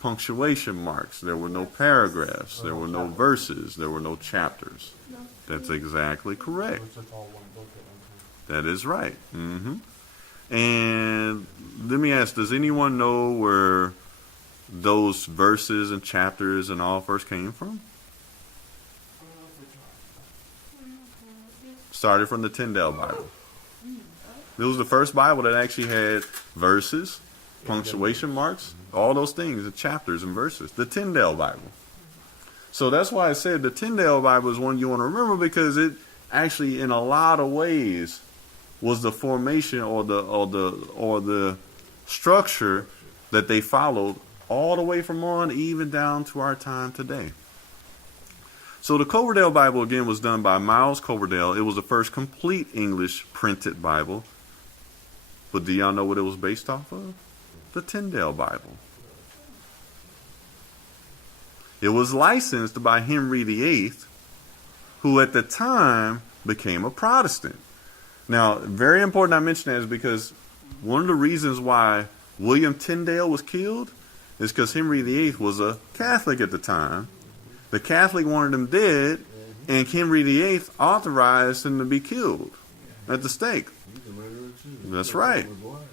punctuation marks. There were no paragraphs. There were no verses. There were no chapters. No. That's exactly It correct. was just all one book at one time. That is right. And let me ask, does anyone know where those verses and chapters and all first came from? Started from the Tyndale Bible. It was the first Bible that actually had verses, punctuation marks, all those things, and chapters and verses. The Tyndale Bible. So that's why I said the Tyndale Bible is one you want to remember, because it actually, in a lot of ways, was the formation or the structure that they followed all the way from on, even down to our time today. So the Coverdale Bible, again, was done by Miles Coverdale. It was the first complete English printed Bible. But do y'all know what it was based off of? The Tyndale Bible. It was licensed by Henry VIII, who at the time became a Protestant. Now, very important I mention that is because one of the reasons why William Tyndale was killed is because Henry VIII was a Catholic at the time. The Catholic wanted him dead, and Henry VIII authorized him to be killed at the stake. He's a murderer too. That's right. With wives.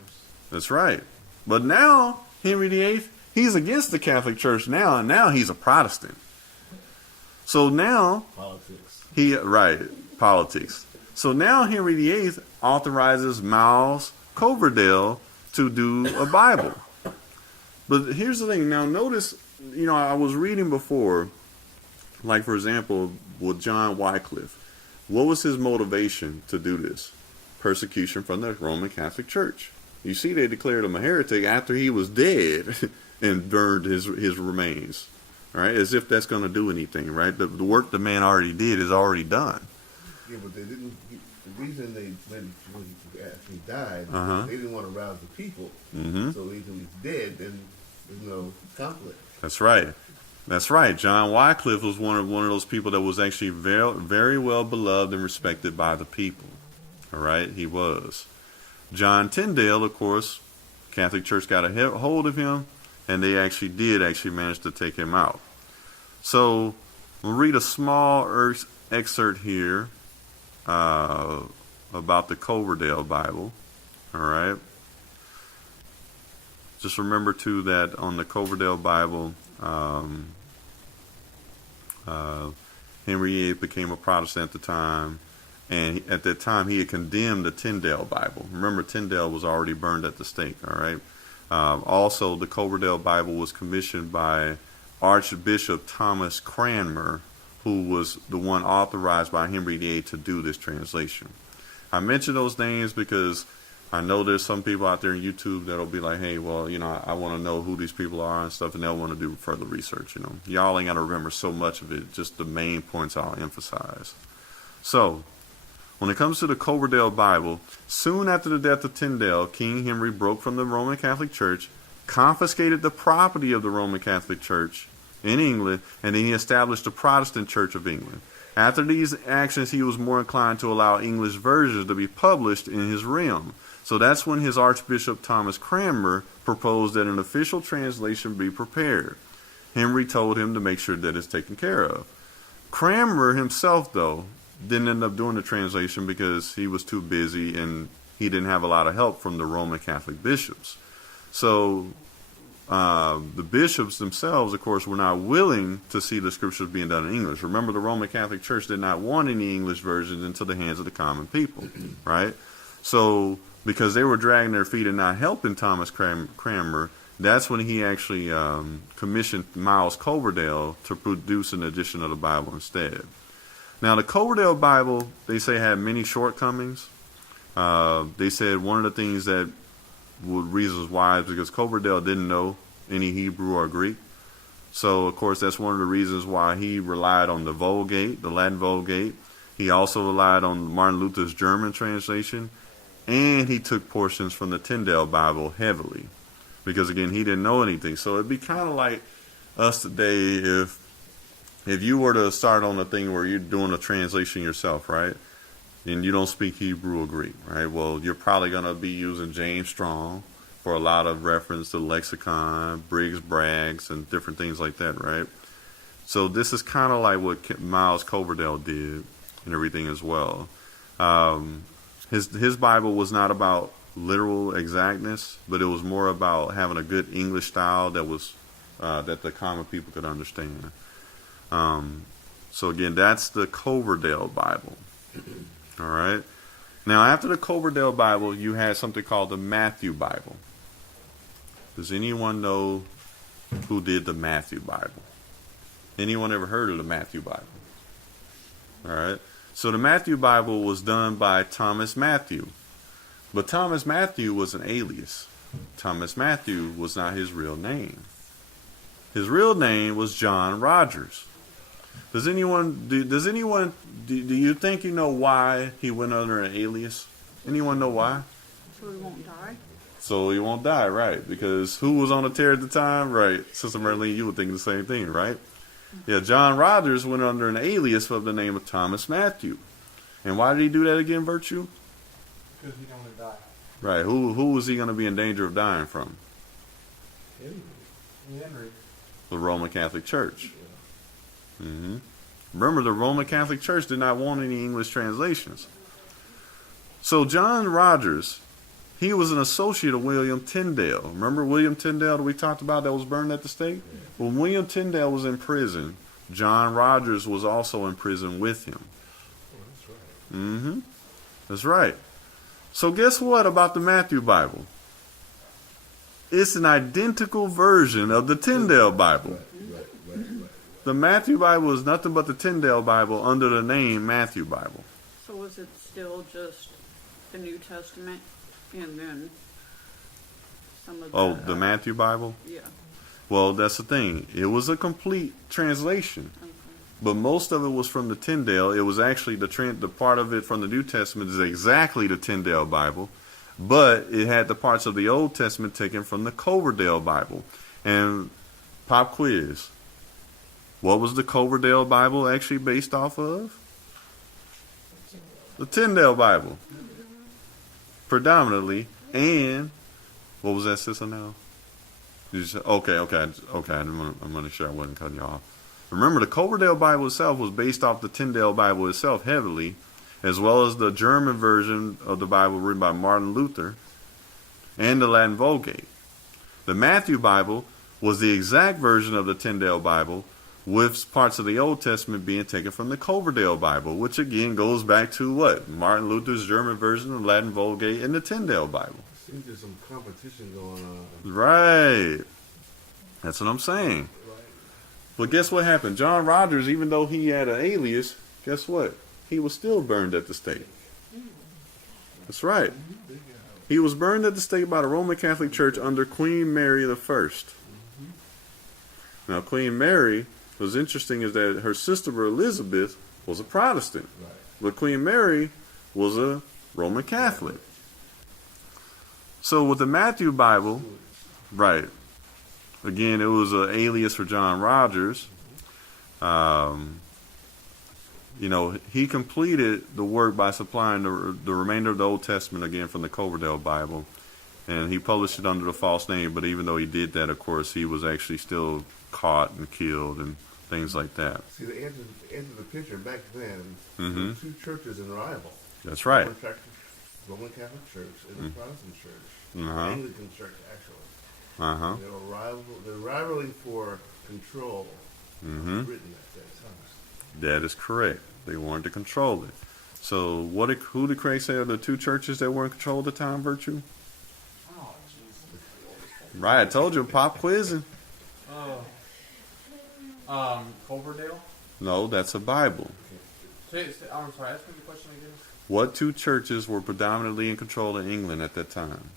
That's right. But now, Henry VIII, he's against the Catholic Church now, and now he's a Protestant. So now, Politics. Politics. So now Henry VIII authorizes Miles Coverdale to do a Bible. But here's the thing. Now notice, I was reading before, like for example, with John Wycliffe. What was his motivation to do this? Persecution from the Roman Catholic Church. You see, they declared him a heretic after he was dead and burned his remains. Right? As if that's going to do anything, right? The work the man already did is already done. Yeah, but they didn't. The reason when he actually died, they didn't want to rouse the people. Mm-hmm. So either he's dead, then there's no conflict. That's right. That's right. John Wycliffe was one of those people that was actually very, very well beloved and respected by the people. All right, he was. John Tyndale, of course, Catholic Church got a hold of him, and they did manage to take him out. So we'll read a small excerpt here about the Coverdale Bible. All right. Just remember too that on the Coverdale Bible, Henry VIII became a Protestant at the time, and at that time he had condemned the Tyndale Bible. Remember, Tyndale was already burned at the stake. All right. Also, the Coverdale Bible was commissioned by Archbishop Thomas Cranmer, who was the one authorized by Henry VIII to do this translation. I mention those names because I know there's some people out there on YouTube that'll be like, hey, well, I want to know who these people are and stuff, and they'll want to do further research. Y'all ain't got to remember so much of it, just the main points I'll emphasize. So, when it comes to the Coverdale Bible, soon after the death of Tyndale, King Henry broke from the Roman Catholic Church, confiscated the property of the Roman Catholic Church in England, and then he established the Protestant Church of England. After these actions, he was more inclined to allow English versions to be published in his realm. So that's when his Archbishop Thomas Cranmer proposed that an official translation be prepared. Henry told him to make sure that it's taken care of. Cranmer himself, though, didn't end up doing the translation because he was too busy and he didn't have a lot of help from the Roman Catholic bishops. So the bishops themselves, of course, were not willing to see the scriptures being done in English. Remember, the Roman Catholic Church did not want any English versions into the hands of the common people, right? So because they were dragging their feet and not helping Thomas Cranmer, that's when he actually commissioned Miles Coverdale to produce an edition of the Bible instead. Now, the Coverdale Bible, they say, had many shortcomings. They said one of the things that reasons why is because Coverdale didn't know any Hebrew or Greek. So, of course, that's one of the reasons why he relied on the Vulgate, the Latin Vulgate. He also relied on Martin Luther's German translation. And he took portions from the Tyndale Bible heavily. Because, again, he didn't know anything. So it'd be kind of like us today if you were to start on a thing where you're doing a translation yourself, right? And you don't speak Hebrew or Greek, right? Well, you're probably going to be using James Strong for a lot of reference to lexicon, Briggs, Braggs, and different things like that, right? So this is kind of like what Miles Coverdale did and everything as well. His Bible was not about literal exactness, but it was more about having a good English style that was that the common people could understand. So again, that's the Coverdale Bible. All right. Now, after the Coverdale Bible, you had something called the Matthew Bible. Does anyone know who did the Matthew Bible? Anyone ever heard of the Matthew Bible? All right. So the Matthew Bible was done by Thomas Matthew. But Thomas Matthew was an alias. Thomas Matthew was not his real name. His real name was John Rogers. Do you think you know why he went under an alias? Anyone know why? So he won't die. So he won't die, right? Because who was on the tear at the time? Right. Sister Marlene, you would think the same thing, right? Yeah, John Rogers went under an alias of the name of Thomas Matthew. And why did he do that again, Virtue? Because he don't want to die. Right. Who was he going to be in danger of dying from? Henry. The Roman Catholic Church. Remember, the Roman Catholic Church did not want any English translations. So John Rogers, he was an associate of William Tyndale. Remember William Tyndale that we talked about that was burned at the stake? When William Tyndale was in prison, John Rogers was also in prison with him. Oh, that's right. That's right. So guess what about the Matthew Bible? It's an identical version of the Tyndale Bible. Right. The Matthew Bible is nothing but the Tyndale Bible under the name Matthew Bible. So was it still just the New Testament and then some of the... Oh, the Matthew Bible? Yeah. Well, that's the thing. It was a complete translation. Okay. But most of it was from the Tyndale. It was actually the part of it from the New Testament is exactly the Tyndale Bible, but it had the parts of the Old Testament taken from the Coverdale Bible. And pop quiz. What was the Coverdale Bible actually based off of? The Tyndale Bible. Predominantly. And what was that, Sister now? Okay. I'm going to sure I wasn't cutting you off. Remember, the Coverdale Bible itself was based off the Tyndale Bible itself heavily, as well as the German version of the Bible written by Martin Luther and the Latin Vulgate. The Matthew Bible was the exact version of the Tyndale Bible, with parts of the Old Testament being taken from the Coverdale Bible, which again goes back to what? Martin Luther's German version of the Latin Vulgate and the Tyndale Bible. Seems there's some competition going on. Right. That's what I'm saying. Right. But guess what happened? John Rogers, even though he had an alias, guess what? He was still burned at the stake. That's right. He was burned at the stake by the Roman Catholic Church under Queen Mary I. Now, Queen Mary was interesting is that her sister Elizabeth was a Protestant, Right. but Queen Mary was a Roman Catholic. So with the Matthew Bible, right, again, it was an alias for John Rogers. He completed the work by supplying the remainder of the Old Testament again from the Coverdale Bible, and he published it under the false name. But even though he did that, of course, he was actually still caught and killed and things like that. See, the end of the picture back then, there were two churches in rival. That's right. Roman Catholic Church and the Protestant Church. Uh-huh. Anglican Church, actually. They're rivaling for control. Written at that time. That is correct. They wanted to control it. So who did Craig say are the two churches that were in control at the time, Virtue? Oh, jeez. Right, I told you, pop quizzing. Coverdale? No, that's a Bible. I'm sorry, ask me the question again. What two churches were predominantly in control in England at that time?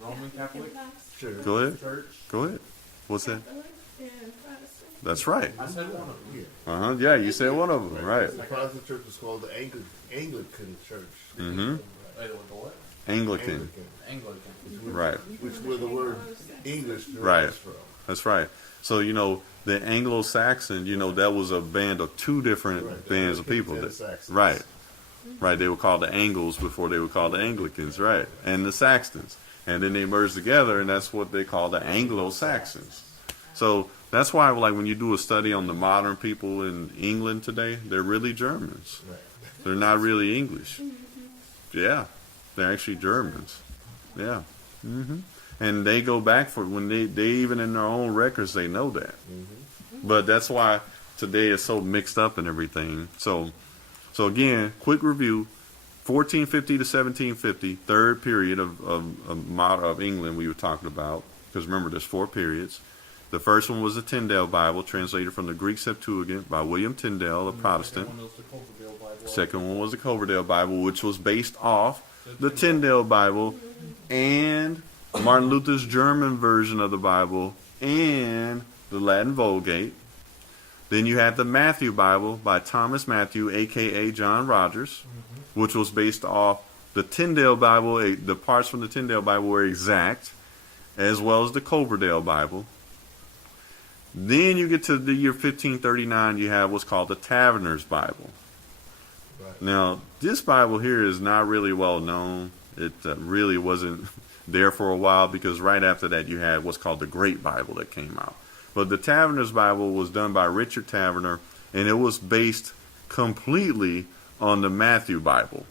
Roman Catholic Sure. Go ahead. Church. Go ahead. What's that? Catholic and Protestant. That's right. I said one of them. Yeah. Yeah, you said one of them. Right. The Protestant Church was called the Anglican Church. Mhm. Wait, the what? Anglican. Anglican. Right. Which where the word English Right. derives from. That's right. So, the Anglo-Saxon, that was a band of two different Right. bands of people. And the Saxons. Right. Right. They were called the Angles before they were called the Anglicans. Right. And the Saxons. And then they merged together, and that's what they call the Anglo-Saxons. So that's why, like, when you do a study on the modern people in England today, they're really Germans. Right. They're not really English. Yeah. They're actually Germans. Yeah. And they go back for when they even in their own records, they know that. But that's why today is so mixed up and everything. So again, quick review. 1450 to 1750, third period of England we were talking about. Because remember, there's 4 periods. The first one was the Tyndale Bible, translated from the Greek Septuagint by William Tyndale, a Protestant. Second one was the Coverdale Bible. Second one was the Coverdale Bible, which was based off the Tyndale Bible and Martin Luther's German version of the Bible and the Latin Vulgate. Then you had the Matthew Bible by Thomas Matthew, a.k.a. John Rogers, which was based off the Tyndale Bible. The parts from the Tyndale Bible were exact, as well as the Coverdale Bible. Then you get to the year 1539, you have what's called the Taverner's Bible. Right. Now, this Bible here is not really well known. It really wasn't there for a while, because right after that you had what's called the Great Bible that came out. But the Taverner's Bible was done by Richard Taverner, and it was based completely on the Matthew Bible.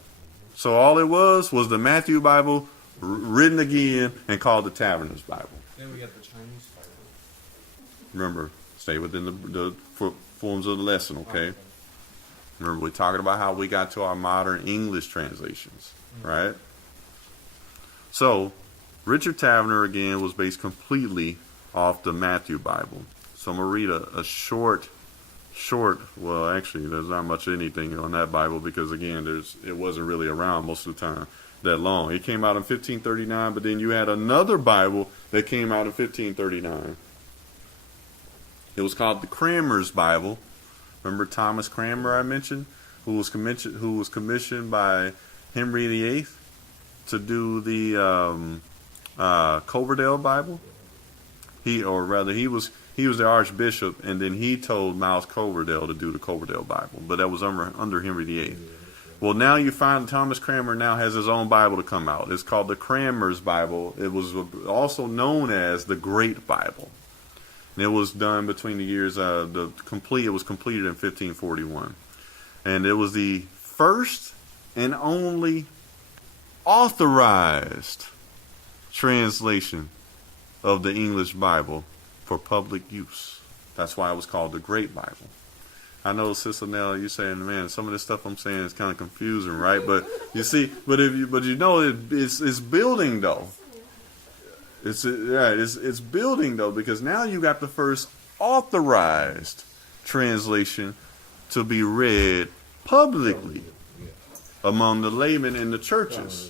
So all it was the Matthew Bible written again and called the Taverner's Bible. Then we got the Chinese Bible. Remember, stay within the forms of the lesson, okay? Remember, we're talking about how we got to our modern English translations, right? So, Richard Taverner, again, was based completely off the Matthew Bible. So I'm going to read a short, well, actually, there's not much anything on that Bible because, again, it wasn't really around most of the time that long. It came out in 1539, but then you had another Bible that came out in 1539. It was called the Cranmer's Bible. Remember Thomas Cranmer I mentioned, who was commissioned by Henry VIII to do the Coverdale Bible. He was the Archbishop, and then he told Miles Coverdale to do the Coverdale Bible, but that was under Henry VIII. Well, now you find Thomas Cranmer now has his own Bible to come out. It's called the Cranmer's Bible. It was also known as the Great Bible. And it was done between the years it was completed in 1541. And it was the first and only authorized translation of the English Bible for public use. That's why it was called the Great Bible. I know, Sister Nell, you're saying, man, some of this stuff I'm saying is kind of confusing, right? But you see, it's building though. It's building though, because now you got the first authorized translation to be read publicly among the laymen in the churches.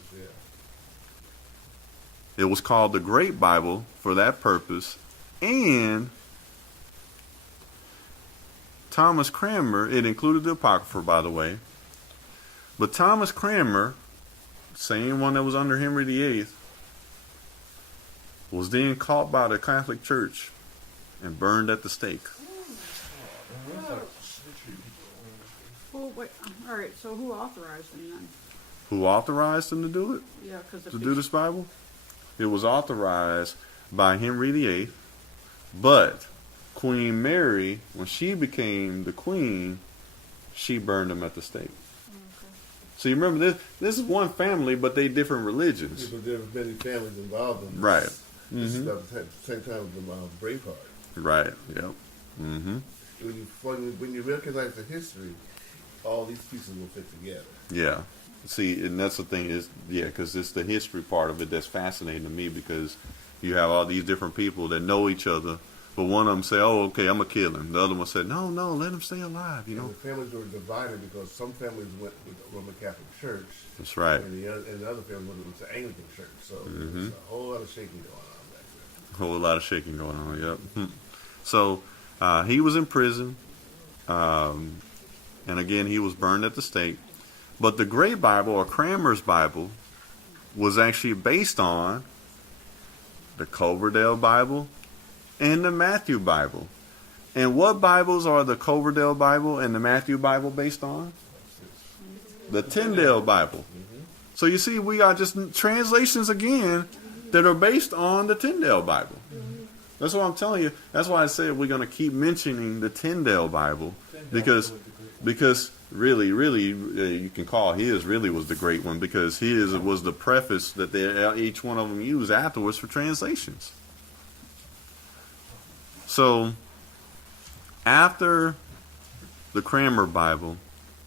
It was called the Great Bible for that purpose, and Thomas Cranmer, it included the Apocrypha, by the way, but Thomas Cranmer, same one that was under Henry VIII, was then caught by the Catholic Church and burned at the stake. Well, wait, all right, so who authorized him then? Who authorized him to do it? Yeah, because To do this Bible? It was authorized by Henry VIII, but Queen Mary, when she became the queen, she burned him at the stake. So you remember this is one family, but they different religions. But there were many families involved in this. Right. This is at the same time with the Braveheart. Right. Yep. Mm-hmm. When you recognize the history, all these pieces will fit together. Yeah. See, and that's the thing is, because it's the history part of it that's fascinating to me, because you have all these different people that know each other, but one of them say, "Oh, okay, I'm gonna kill him." The other one said, "No, let him stay alive." You know. And the families were divided because some families went with the Roman Catholic Church. That's right. And the other family went with the Anglican Church. So there's a whole lot of shaking going on back there. A whole lot of shaking going on. Yep. So he was in prison, and again he was burned at the stake. But the Great Bible, or Cranmer's Bible, was actually based on the Coverdale Bible and the Matthew Bible. And what Bibles are the Coverdale Bible and the Matthew Bible based on? The Tyndale Bible. So you see, we got just translations again that are based on the Tyndale Bible. That's what I'm telling you. That's why I said we're going to keep mentioning the Tyndale Bible, because really, you can call his really was the great one, because his was the preface that each one of them used afterwards for translations. So after the Cranmer Bible,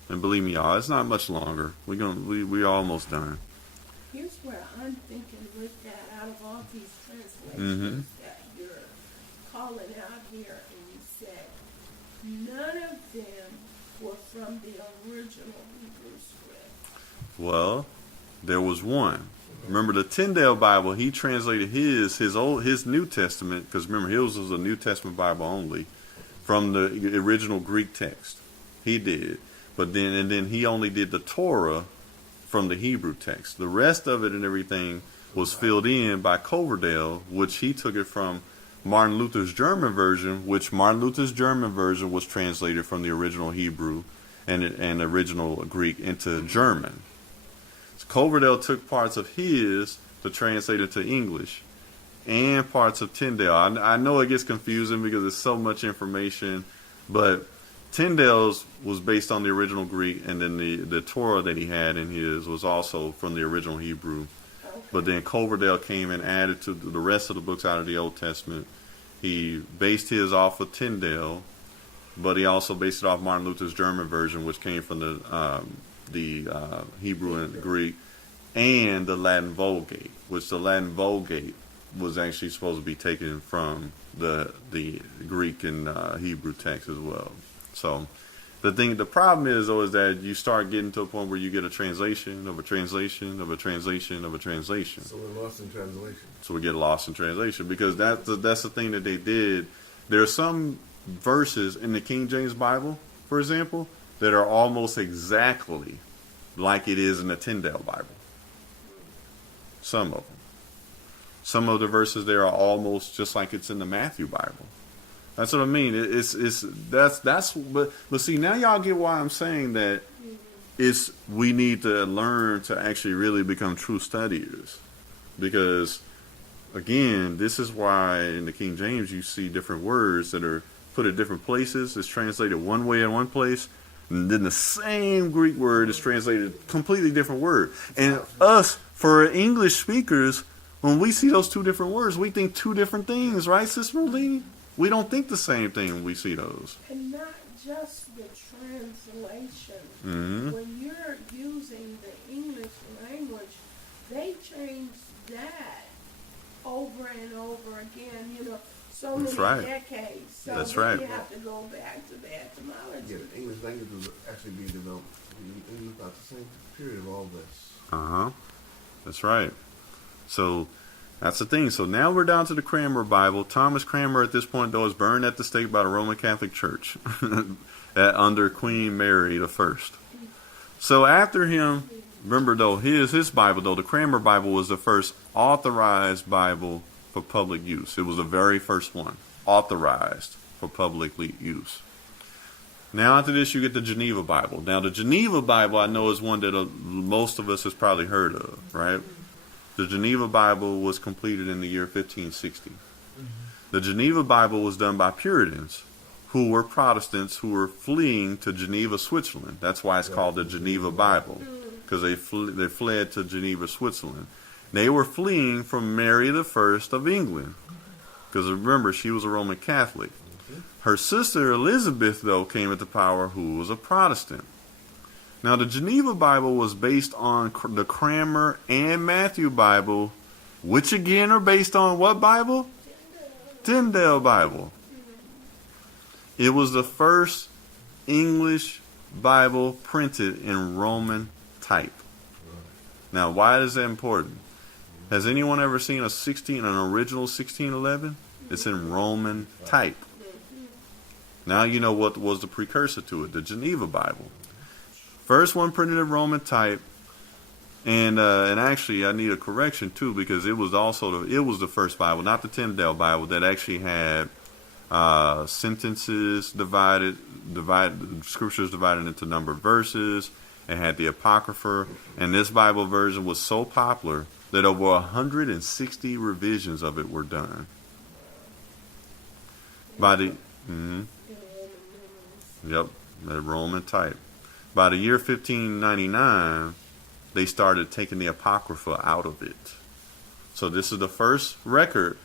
and believe me, y'all, it's not much longer. We're almost done. Here's where I'm thinking with that, out of all these translations that you're calling out here, and you said none of them were from the original Hebrew script. Well, there was one. Remember the Tyndale Bible? He translated his New Testament, because remember his was a New Testament Bible only, from the original Greek text. He did, but then he only did the Torah from the Hebrew text. The rest of it and everything was filled in by Coverdale, which he took it from Martin Luther's German version, which Martin Luther's German version was translated from the original Hebrew and original Greek into German. So Coverdale took parts of his to translate it to English, and parts of Tyndale. I know it gets confusing because there's so much information, but Tyndale's was based on the original Greek, and then the Torah that he had in his was also from the original Hebrew. Okay. But then Coverdale came and added to the rest of the books out of the Old Testament. He based his off of Tyndale, but he also based it off Martin Luther's German version, which came from the Hebrew and Greek, and the Latin Vulgate, which the Latin Vulgate was actually supposed to be taken from the Greek and Hebrew text as well. So the problem is though is that you start getting to a point where you get a translation of a translation of a translation of a translation. So we're lost in translation. So we get lost in translation because that's the thing that they did. There are some verses in the King James Bible, for example, that are almost exactly like it is in the Tyndale Bible. Some of them. Some of the verses there are almost just like it's in the Matthew Bible. That's what I mean. But see, now y'all get why I'm saying that we need to learn to actually really become true studiers. Because again, this is why in the King James you see different words that are put at different places. It's translated one way in one place, and then the same Greek word is translated a completely different word. And us, for English speakers, when we see those two different words, we think two different things, right, Sister Merlini? We don't think the same thing when we see those. And not just the translation. Mm-hmm. When you're using the English language, they change that over and over again, so That's many right. decades. So That's then right. you have to go back to the etymology. Yeah, the English language was actually being developed in about the same period of all this. Uh-huh. That's right. So that's the thing. So now we're down to the Cranmer Bible. Thomas Cranmer at this point, though, is burned at the stake by the Roman Catholic Church under Queen Mary I. So after him, remember, though, his Bible, though, the Cranmer Bible was the first authorized Bible for public use. It was the very first one, authorized for public use. Now after this, you get the Geneva Bible. Now the Geneva Bible, I know, is one that most of us has probably heard of, right? The Geneva Bible was completed in the year 1560. The Geneva Bible was done by Puritans, who were Protestants who were fleeing to Geneva, Switzerland. That's why it's called the Geneva Bible, because they fled to Geneva, Switzerland. They were fleeing from Mary I of England, because remember, she was a Roman Catholic. Her sister Elizabeth, though, came into power, who was a Protestant. Now, the Geneva Bible was based on the Cranmer and Matthew Bible, which again are based on what Bible? Tyndale Bible. It was the first English Bible printed in Roman type. Now, why is that important? Has anyone ever seen an original 1611? It's in Roman type. Now you know what was the precursor to it, the Geneva Bible. First one printed in Roman type, and actually I need a correction too, because it was the first Bible, not the Tyndale Bible, that actually had sentences divided scriptures divided into numbered verses. It had the Apocrypha, and this Bible version was so popular that over 160 revisions of it were done by the the Roman type. By the year 1599, they started taking the Apocrypha out of it. So this is the first record.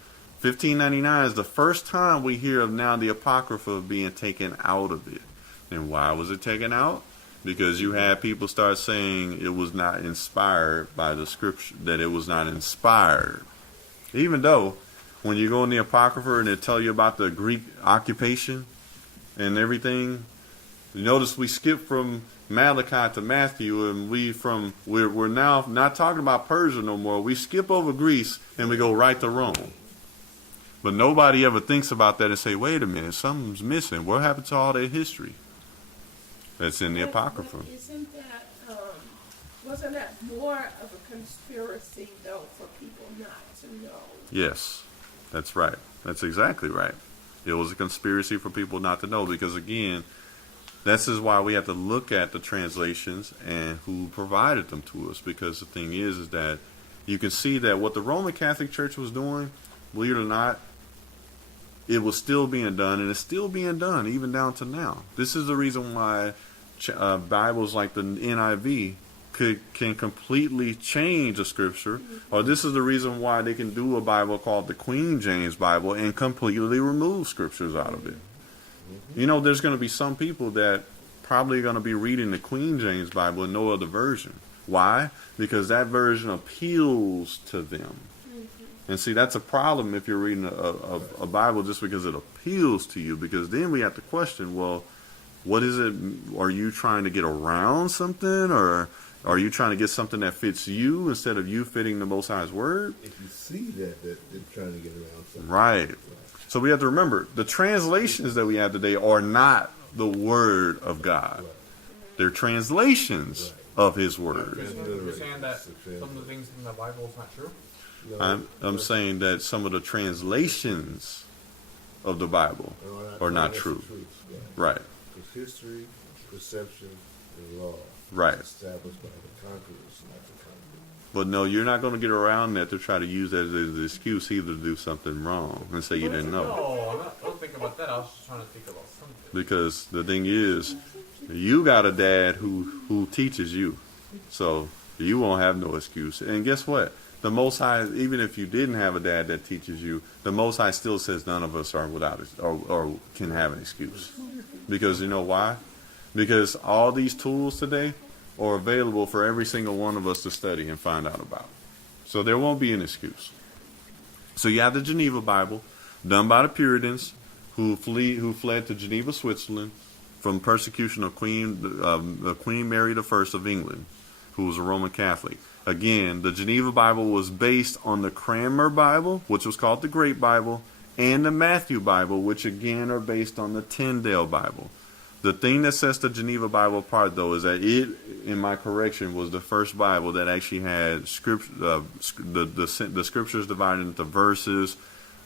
1599 is the first time we hear of now the Apocrypha being taken out of it. And why was it taken out? Because you had people start saying it was not inspired by the scripture, that it was not inspired. Even though when you go in the Apocrypha and they tell you about the Greek occupation and everything, you notice we skip from Malachi to Matthew, and we're now not talking about Persia no more. We skip over Greece and we go right to Rome. But nobody ever thinks about that and say, wait a minute, something's missing. What happened to all that history that's in the Apocrypha? But isn't that, wasn't that more of a conspiracy, though, for people not to know? Yes, that's right. That's exactly right. It was a conspiracy for people not to know, because again, this is why we have to look at the translations and who provided them to us, because the thing is that you can see that what the Roman Catholic Church was doing, believe it or not, it was still being done, and it's still being done even down to now. This is the reason why Bibles like the NIV can completely change a scripture, or this is the reason why they can do a Bible called the Queen James Bible and completely remove scriptures out of it. You know, there's going to be some people that probably going to be reading the Queen James Bible and no other version. Why? Because that version appeals to them. And see, that's a problem if you're reading a Bible just because it appeals to you, because then we have to question, well, what is it? Are you trying to get around something, or are you trying to get something that fits you instead of you fitting the Most High's word? If you see that they're trying to get around something. Right. So we have to remember, the translations that we have today are not the word of God. They're translations of His word. You're saying that some of the things in the Bible is not true? I'm saying that some of the translations of the Bible are not true. Right. Because history, perception, and law Right. established by the conquerors, not the conquerors. But no, you're not going to get around that to try to use that as an excuse either to do something wrong and say you didn't know. No, I don't think about that. I was just trying to think about something. Because the thing is, you got a dad who teaches you. So you won't have no excuse. And guess what? The Most High, even if you didn't have a dad that teaches you, the Most High still says none of us are without or can have an excuse. Because you know why? Because all these tools today are available for every single one of us to study and find out about. So there won't be an excuse. So you have the Geneva Bible, done by the Puritans, who fled to Geneva, Switzerland, from persecution of Queen Mary I of England, who was a Roman Catholic. Again, the Geneva Bible was based on the Cranmer Bible, which was called the Great Bible, and the Matthew Bible, which again are based on the Tyndale Bible. The thing that sets the Geneva Bible apart, though, is that it, in my correction, was the first Bible that actually had the scriptures divided into verses,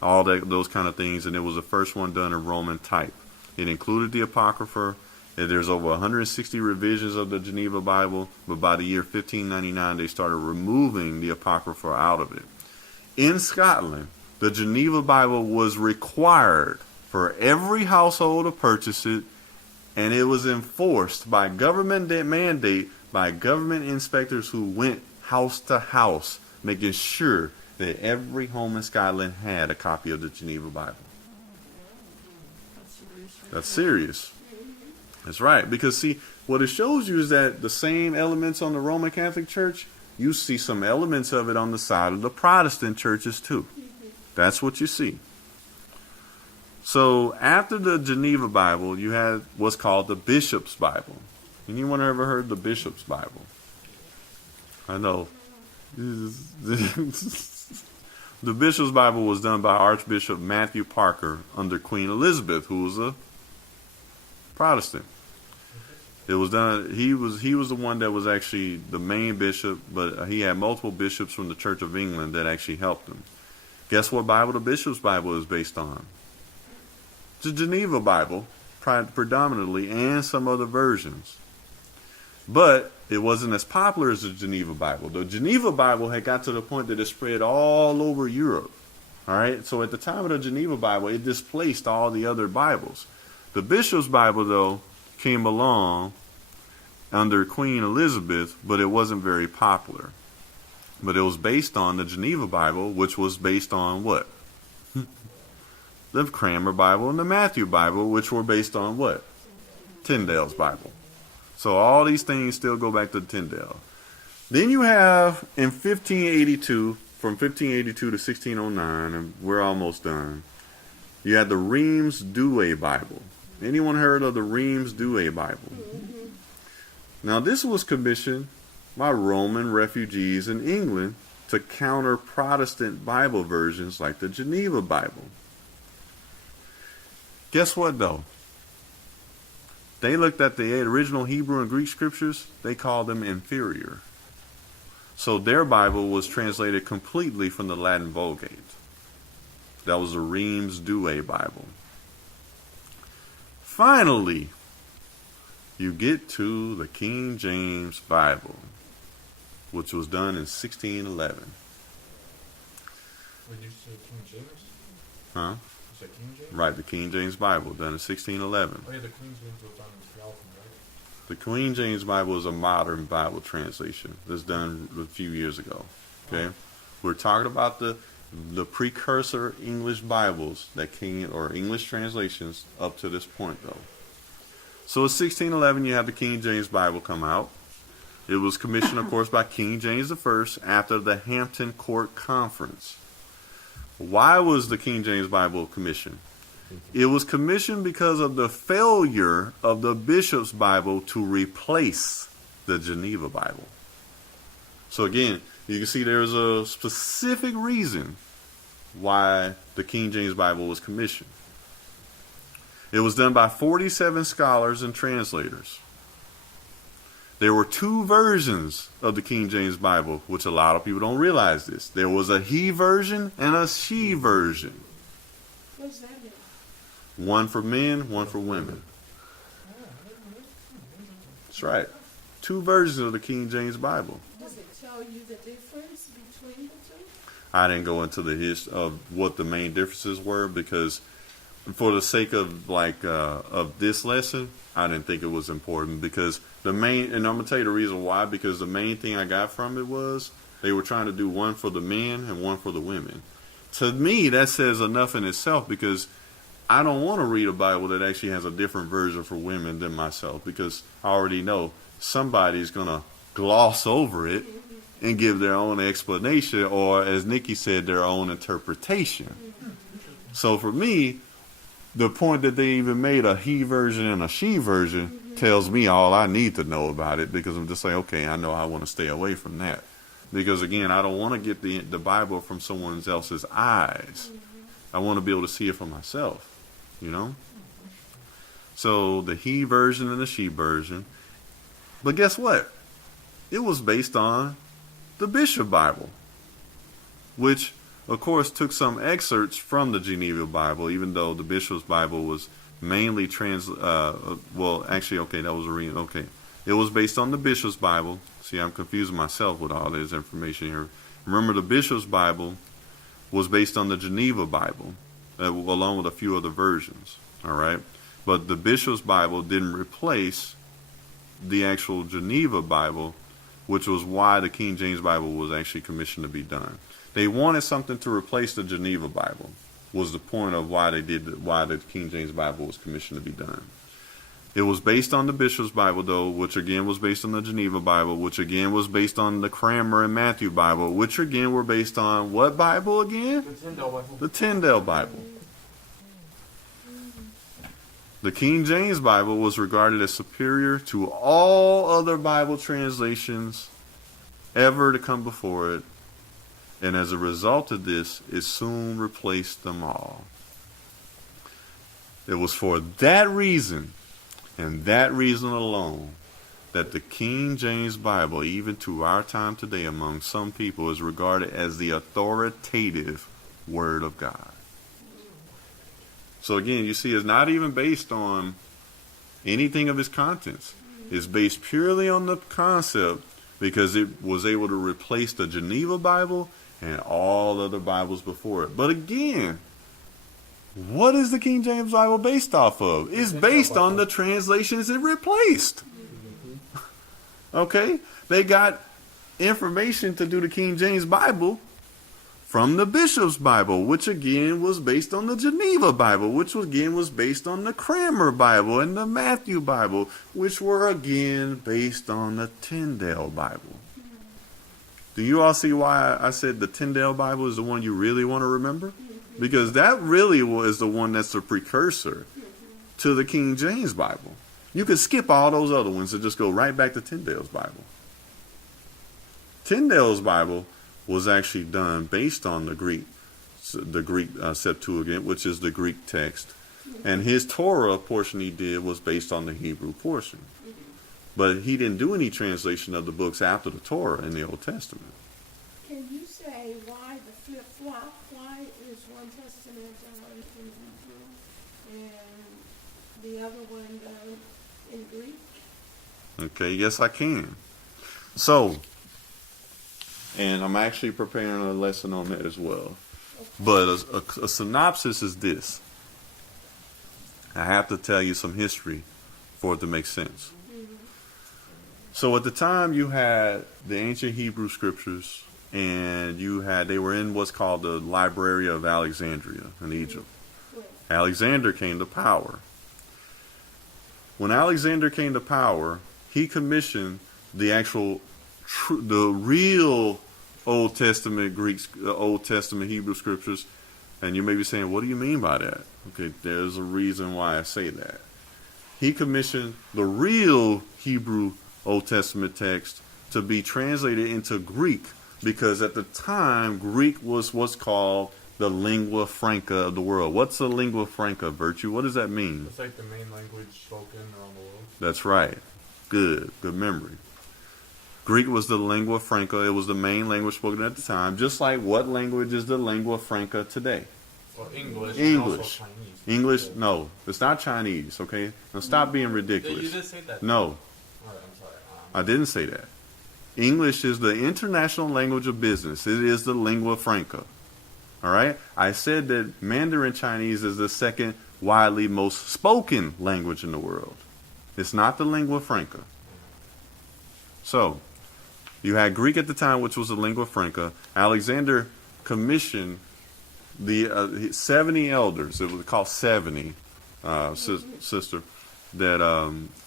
all that, those kind of things, and it was the first one done in Roman type. It included the Apocrypha. There's over 160 revisions of the Geneva Bible, but by the year 1599, they started removing the Apocrypha out of it. In Scotland, the Geneva Bible was required for every household to purchase it, and it was enforced by government mandate by government inspectors who went house to house, making sure that every home in Scotland had a copy of the Geneva Bible. That's serious. That's right. Because, see, what it shows you is that the same elements on the Roman Catholic Church, you see some elements of it on the side of the Protestant churches too. That's what you see. So after the Geneva Bible, you had what's called the Bishop's Bible. Anyone ever heard the Bishop's Bible? I know. The Bishop's Bible was done by Archbishop Matthew Parker under Queen Elizabeth, who was a Protestant. It was done. He was the one that was actually the main bishop, but he had multiple bishops from the Church of England that actually helped him. Guess what Bible the Bishop's Bible is based on? The Geneva Bible, predominantly, and some other versions. But it wasn't as popular as the Geneva Bible. The Geneva Bible had got to the point that it spread all over Europe. All right. So at the time of the Geneva Bible, it displaced all the other Bibles. The Bishop's Bible, though, came along under Queen Elizabeth, but it wasn't very popular. But it was based on the Geneva Bible, which was based on what? The Cranmer Bible and the Matthew Bible, which were based on what? Tyndale's Bible. So all these things still go back to Tyndale. Then you have in 1582, from 1582 to 1609, and we're almost done, you had the Reims Douay Bible. Anyone heard of the Reims Douay Bible? Mm-hmm. Now this was commissioned by Roman refugees in England to counter Protestant Bible versions like the Geneva Bible. Guess what though? They looked at the original Hebrew and Greek scriptures, they called them inferior. So their Bible was translated completely from the Latin Vulgate. That was the Reims Douay Bible. Finally, you get to the King James Bible, which was done in 1611. Wait, did you say King James? Huh? You said King James? Right, the King James Bible, done in 1611. Oh yeah, the King James was done in 2000, right? The Queen James Bible is a modern Bible translation that's done a few years ago. Okay, we're talking about the precursor English Bibles that came, or English translations up to this point, though. So in 1611, you have the King James Bible come out. It was commissioned, of course, by King James I after the Hampton Court Conference. Why was the King James Bible commissioned? It was commissioned because of the failure of the Bishop's Bible to replace the Geneva Bible. So again, you can see there's a specific reason why the King James Bible was commissioned. It was done by 47 scholars and translators. There were two versions of the King James Bible, which a lot of people don't realize this. There was a he version and a she version. What does that mean? One for men, one for women. That's right. Two versions of the King James Bible. Does it tell you the difference between the two? I didn't go into the history of what the main differences were because, for the sake of of this lesson, I didn't think it was important because and I'm gonna tell you the reason why. Because the main thing I got from it was they were trying to do one for the men and one for the women. To me, that says enough in itself because I don't want to read a Bible that actually has a different version for women than myself because I already know somebody's gonna gloss over it and give their own explanation, or as Nikki said, their own interpretation. So for me, the point that they even made a he version and a she version tells me all I need to know about it because I'm just like, okay, I know I want to stay away from that. Because again, I don't want to get the Bible from someone else's eyes. I want to be able to see it for myself, you know? So the he version and the she version. But guess what? It was based on the Bishop Bible, which of course took some excerpts from the Geneva Bible, even though the Bishop's Bible was mainly it was based on the Bishop's Bible. See, I'm confusing myself with all this information here. Remember, the Bishop's Bible was based on the Geneva Bible, along with a few other versions, all right? But the Bishop's Bible didn't replace the actual Geneva Bible, which was why the King James Bible was actually commissioned to be done. They wanted something to replace the Geneva Bible, was the point of why the King James Bible was commissioned to be done. It was based on the Bishop's Bible, though, which again was based on the Geneva Bible, which again was based on the Cranmer and Matthew Bible, which again were based on what Bible again? The Tyndale Bible. The Tyndale Bible. The King James Bible was regarded as superior to all other Bible translations ever to come before it, and as a result of this, it soon replaced them all. It was for that reason, and that reason alone, that the King James Bible, even to our time today among some people, is regarded as the authoritative Word of God. So again, you see, it's not even based on anything of its contents. It's based purely on the concept because it was able to replace the Geneva Bible and all other Bibles before it. But again, what is the King James Bible based off of? It's based on the translations it replaced. Okay? They got information to do the King James Bible from the Bishop's Bible, which again was based on the Geneva Bible, which again was based on the Cranmer Bible and the Matthew Bible, which were again based on the Tyndale Bible. Do you all see why I said the Tyndale Bible is the one you really want to remember? Because that really was the one that's the precursor to the King James Bible. You could skip all those other ones and just go right back to Tyndale's Bible. Tyndale's Bible was actually done based on the Greek Septuagint, which is the Greek text. And his Torah portion he did was based on the Hebrew portion. But he didn't do any translation of the books after the Torah in the Old Testament. Can you say why the flip-flop? Why is one Testament done in Hebrew and the other one done in Greek? Okay, yes I can. So, and I'm actually preparing a lesson on that as well. But a synopsis is this. I have to tell you some history for it to make sense. So at the time you had the ancient Hebrew scriptures, and they were in what's called the Library of Alexandria in Egypt. Alexander came to power. When Alexander came to power, he commissioned the real Old Testament Old Testament Hebrew scriptures. And you may be saying, what do you mean by that? Okay, there's a reason why I say that. He commissioned the real Hebrew Old Testament text to be translated into Greek, because at the time, Greek was what's called the lingua franca of the world. What's a lingua franca, Virtue? What does that mean? It's like the main language spoken around the world. That's right. Good memory. Greek was the lingua franca. It was the main language spoken at the time. Just like what language is the lingua franca today? Well, English. English. And also Chinese. English? No, it's not Chinese. Okay, now stop being You ridiculous. did say that. No, Alright, I'm sorry. I didn't say that. English is the international language of business. It is the lingua franca. All right? I said that Mandarin Chinese is the second widely most spoken language in the world. It's not the lingua franca. So, you had Greek at the time, which was the lingua franca. Alexander commissioned the 70 elders. It was called 70, sister, that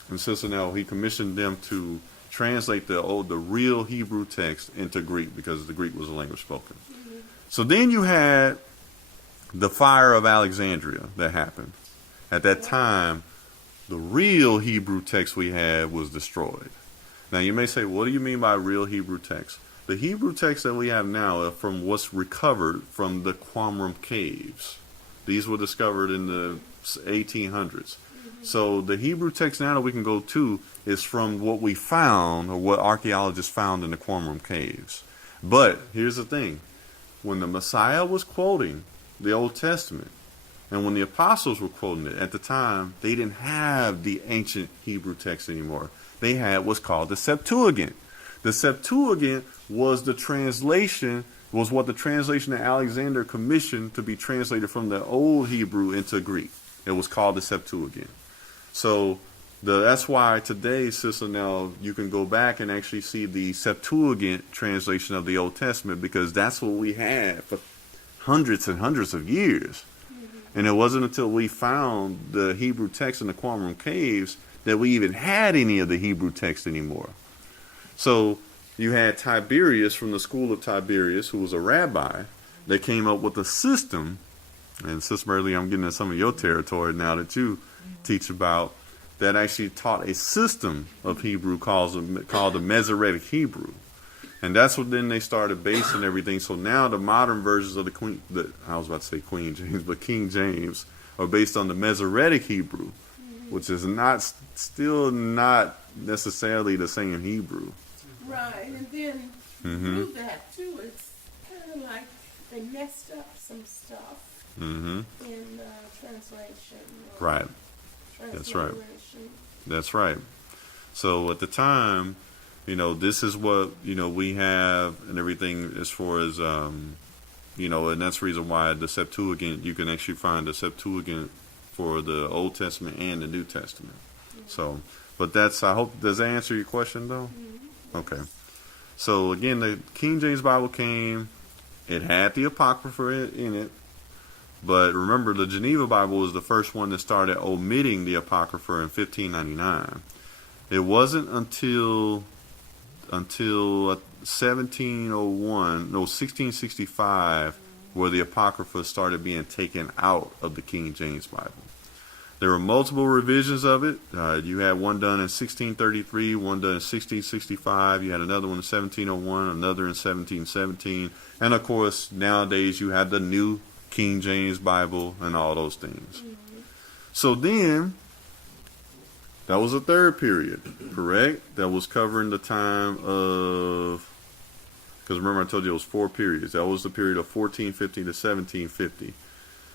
and Sister Nell, he commissioned them to translate the real Hebrew text into Greek, because the Greek was the language spoken. So then you had the fire of Alexandria that happened. At that time, the real Hebrew text we had was destroyed. Now you may say, what do you mean by real Hebrew text? The Hebrew text that we have now are from what's recovered from the Qumran caves. These were discovered in the 1800s. So the Hebrew text now that we can go to is from what we found, or what archaeologists found in the Qumran caves. But here's the thing. When the Messiah was quoting the Old Testament, and when the apostles were quoting it at the time, they didn't have the ancient Hebrew text anymore. They had what's called the Septuagint. The Septuagint was what the translation that Alexander commissioned to be translated from the Old Hebrew into Greek. It was called the Septuagint. So that's why today, Sister Nell, you can go back and actually see the Septuagint translation of the Old Testament, because that's what we had for hundreds and hundreds of years. And it wasn't until we found the Hebrew text in the Qumran caves that we even had any of the Hebrew text anymore. So you had Tiberius from the school of Tiberius, who was a rabbi, that came up with a system. And Sister Merle, I'm getting into some of your territory now that you teach about, that actually taught a system of Hebrew called the Masoretic Hebrew. And that's what then they started basing everything. So now the modern versions of King James are based on the Masoretic Hebrew, which is still not necessarily the same Hebrew. Right, and then through that too, it's kind of like they messed up some stuff in translation. Right. That's right. That's right. So at the time, this is what, we have and everything as far as, and that's the reason why the Septuagint, you can actually find the Septuagint for the Old Testament and the New Testament. So, but does that answer your question though? Okay. So again, the King James Bible came, it had the Apocrypha in it, but remember the Geneva Bible was the first one that started omitting the Apocrypha in 1599. It wasn't until 1665 where the Apocrypha started being taken out of the King James Bible. There were multiple revisions of it. You had one done in 1633, one done in 1665. You had another one in 1701, another in 1717. And of course, nowadays you have the new King James Bible and all those things. So then, that was the third period, correct? That was covering the time of, because remember I told you it was 4 periods. That was the period of 1450 to 1750.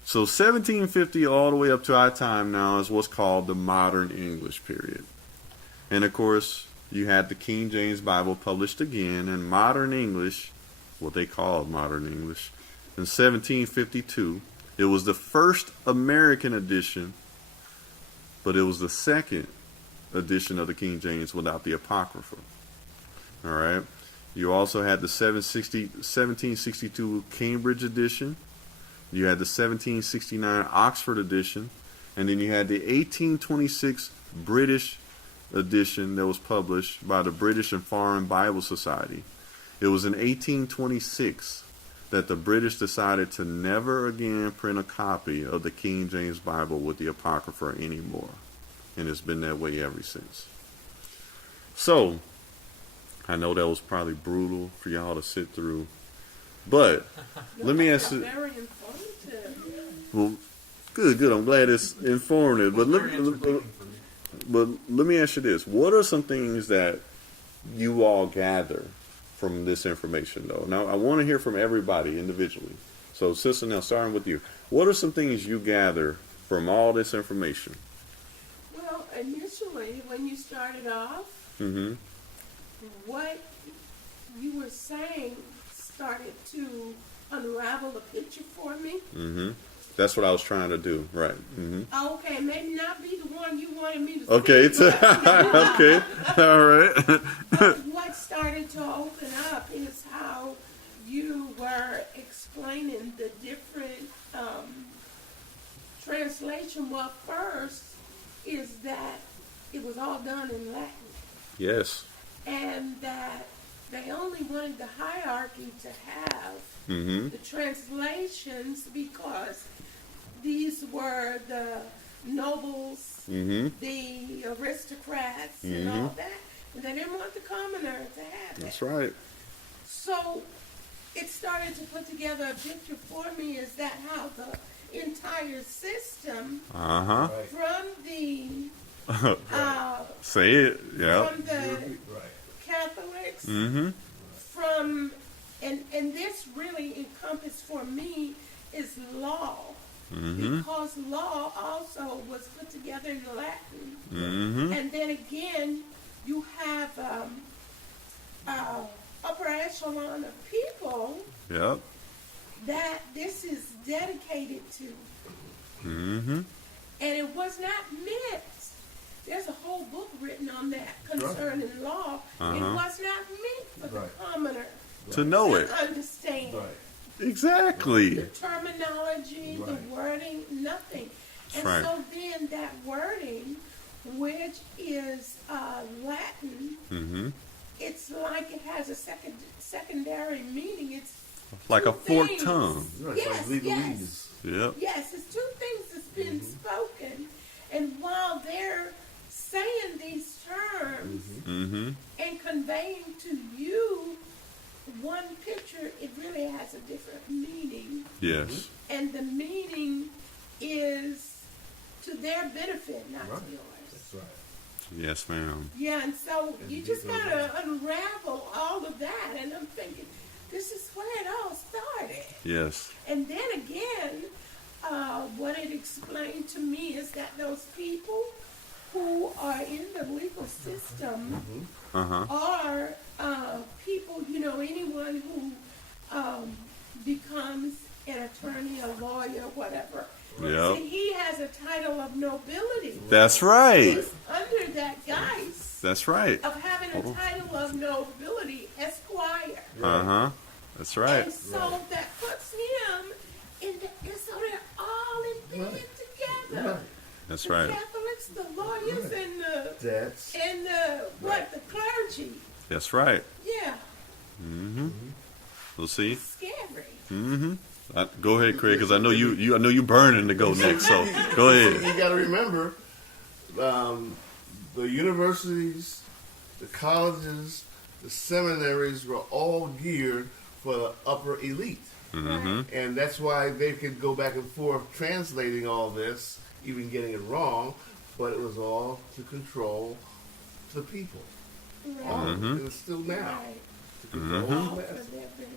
So 1750 all the way up to our time now is what's called the Modern English period. And of course, you had the King James Bible published again in Modern English, what they called Modern English, in in 1752. It was the first American edition, but it was the second edition of the King James without the Apocrypha. All right. You also had the 1762 Cambridge edition. You had the 1769 Oxford edition. And then you had the 1826 British edition that was published by the British and Foreign Bible Society. It was in 1826 that the British decided to never again print a copy of the King James Bible with the Apocrypha anymore. And it's been that way ever since. So, I know that was probably brutal for y'all to sit through. But, let me ask you... Very informative. Well, good. I'm glad it's informative. But Very entertaining for me. but let me ask you this. What are some things that you all gather from this information, though? Now, I want to hear from everybody individually. So, Sister Nell, starting with you. What are some things you gather from all this information? Well, initially, when you started off, Mm-hmm. what you were saying started to unravel the picture for me. Mm-hmm. That's what I was trying to do. Right. Mm-hmm. Okay, maybe not be the one you wanted me to Okay. see, but Okay. All right. what started to open up is how you were explaining the different translation. Well, first is that it was all done in Latin, Yes. and that they only wanted the hierarchy to have Mm-hmm. the translations because these were the nobles, Mm-hmm. the aristocrats, and all that. And they didn't want the commoner to have it. That's right. So it started to put together a picture for me is that how the entire system Uh-huh. from the Say it. Yeah. from the Right. Catholics, Mm-hmm. from and this really encompassed for me is law. Mm-hmm. Because law also was put together in Latin. Mm-hmm. And then again, you have upper echelon of people Yep. that this is dedicated to. Mm-hmm. And it was not meant. There's a whole book written on that concerning law. It Uh-huh. was not meant for the Right. commoner To know it. to understand. Right. Exactly. The terminology, the Right. wording, nothing. That's And right. so then that wording, which is Latin, Mm-hmm. it's like it has a secondary meaning. It's Like a two forked things. tongue. Right. Yes, Like yes. legalese. Yep. Yes, it's two things that's been spoken. And while they're saying these terms Mm-hmm. and conveying to you one picture, it really has a different meaning. Yes. And the meaning is to their benefit, not Right. to yours. That's right. Yes, ma'am. Yeah, and so And you these just are gotta unravel all of that. And I'm thinking, this is where it all started. Yes. And then again, what it explained to me is that those people who are in the legal system Uh-huh. are people, anyone who becomes an attorney, a lawyer, whatever. Yep. See, he has a title of nobility. That's right. He's under that guise That's right. of having a title of nobility, esquire. Uh-huh. That's right. And so that puts him in the, and so they're all in bed Right. together. Right. That's The right. Catholics, the lawyers, Right. That's and the clergy. That's right. Yeah, Mm-hmm. We'll see. scary. Mm-hmm. Go ahead, Craig, because I know you. I know you burning to go next. So go ahead. you got to remember, the universities, the colleges, the seminaries were all geared for the upper elite. Mm-hmm. And that's why they could go back and forth translating all this, even getting it wrong, but it was all to control the people. Right. All of it. Mhm. It's still now. Right. To control Mhm. the All for masses. their benefit.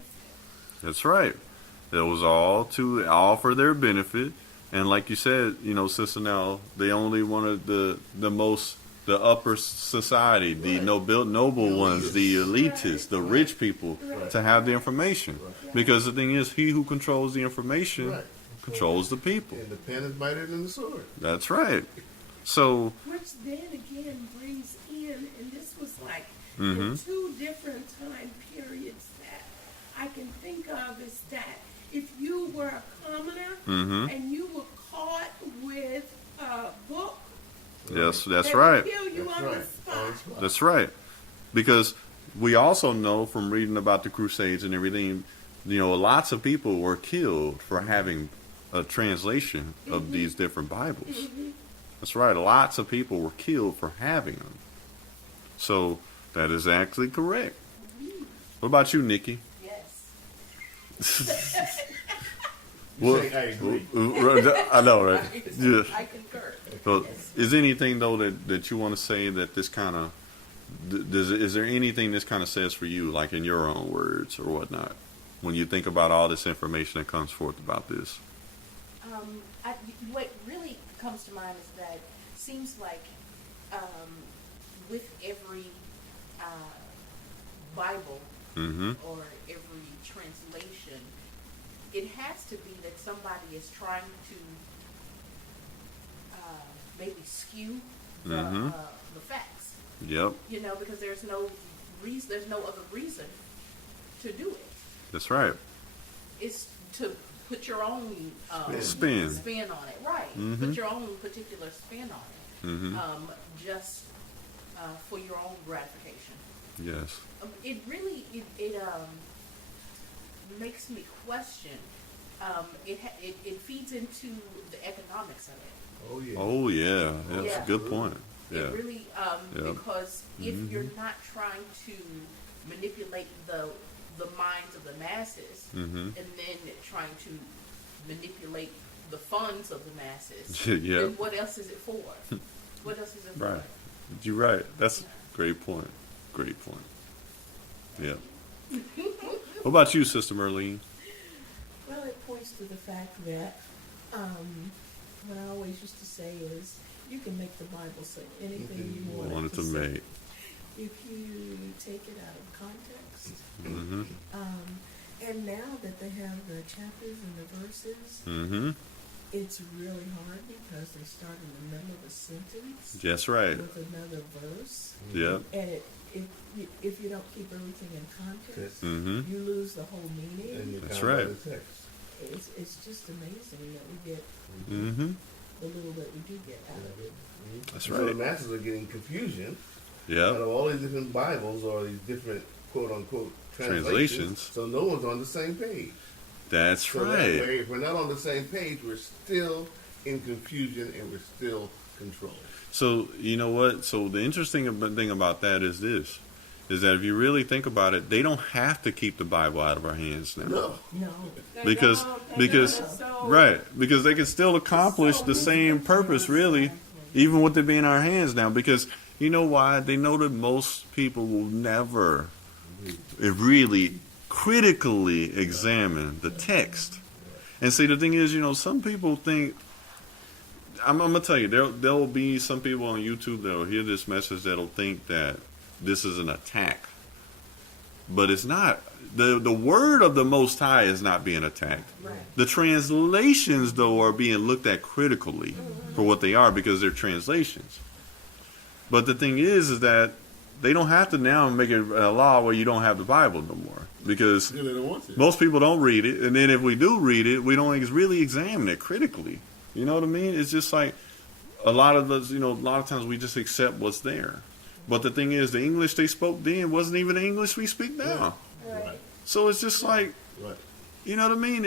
That's right. It was all for their benefit, and like you said, Sister Nell, they only wanted the most the upper society, the noble ones, the elitists, the rich people, to have the information. Because the thing is, he who controls the information Right. controls the people. And the pen is better than the sword. That's right. So, Which then again brings in, and this was like Mhm. in two different time periods that I can think of, is that if you were a commoner Mhm. and you were caught with a book, yes, that's they right. would kill you That's on right. the spot. On the spot. That's right. Because we also know from reading about the Crusades and everything, lots of people were killed for having a translation of these different Bibles. That's right. Lots of people were killed for having them. So that is actually correct. What about you, Nikki? Yes. You say, I agree. I know, right? Yeah. I concur. So, is there anything though that you want to say that this kind of is there anything this kind of says for you, like in your own words or whatnot, when you think about all this information that comes forth about this? What really comes to mind is that seems like with every Bible Mm-hmm. or every translation, it has to be that somebody is trying to maybe skew the, Mhm. the facts. Yep, Because there's no reason, there's no other reason to do it. that's right. It's to put your own Spin. spin on it, right? Mhm. Put your own particular spin on it, Mm-hmm. just for your own gratification. Yes. It really makes me question. It feeds into the economics of it. Oh, yeah. Oh yeah, that's Yeah. a good point. Yeah. It really Yeah. because if Mhm. you're not trying to manipulate the minds of the masses, Mm-hmm. and then trying to manipulate the funds of the masses, Yeah. then what else is it for? What else is it for? Right. You're right. That's a great point. Great point. Yeah. What about you, Sister Merlene? Well, it points to the fact that what I always used to say is you can make the Bible say anything you want Wanted it to to say. make. If you take it out of context. Mm-hmm. And now that they have the chapters and the verses, Mm-hmm. it's really hard because they start in the middle of a sentence That's right. with another verse. Yep. And if you don't keep everything in context, Mm-hmm. you lose the whole And meaning. you That's count by right. the text. It's just amazing that we get Mm-hmm. the little that we do get out of it. That's So the right. masses are getting confusion out Yep. of all these different Bibles or these different quote unquote translations. Translations. So no one's on the same page. That's So that right. way, if we're not on the same page, we're still in confusion and we're still controlled. So you know what? So the interesting thing about that is this: is that if you really think about it, they don't have to keep the Bible out of our hands now. No. No. Because because they can still accomplish the same purpose, really, even with it being in our hands now. Because you know why? They know that most people will never really critically examine the text. And see, the thing is, some people think. I'm gonna tell you, there'll be some people on YouTube that'll hear this message that'll think that this is an attack, but it's not. The word of the Most High is not being attacked. Right. The translations, though, are being looked at critically for what they are because they're translations. But the thing is that they don't have to now make it a law where you don't have the Bible no more because They don't want to. most people don't read it, and then if we do read it, we don't really examine it critically. You know what I mean? It's just like a lot of us, a lot of times we just accept what's there. But the thing is, the English they spoke then wasn't even the English we speak now. Right. So it's just like, Right. you know what I mean?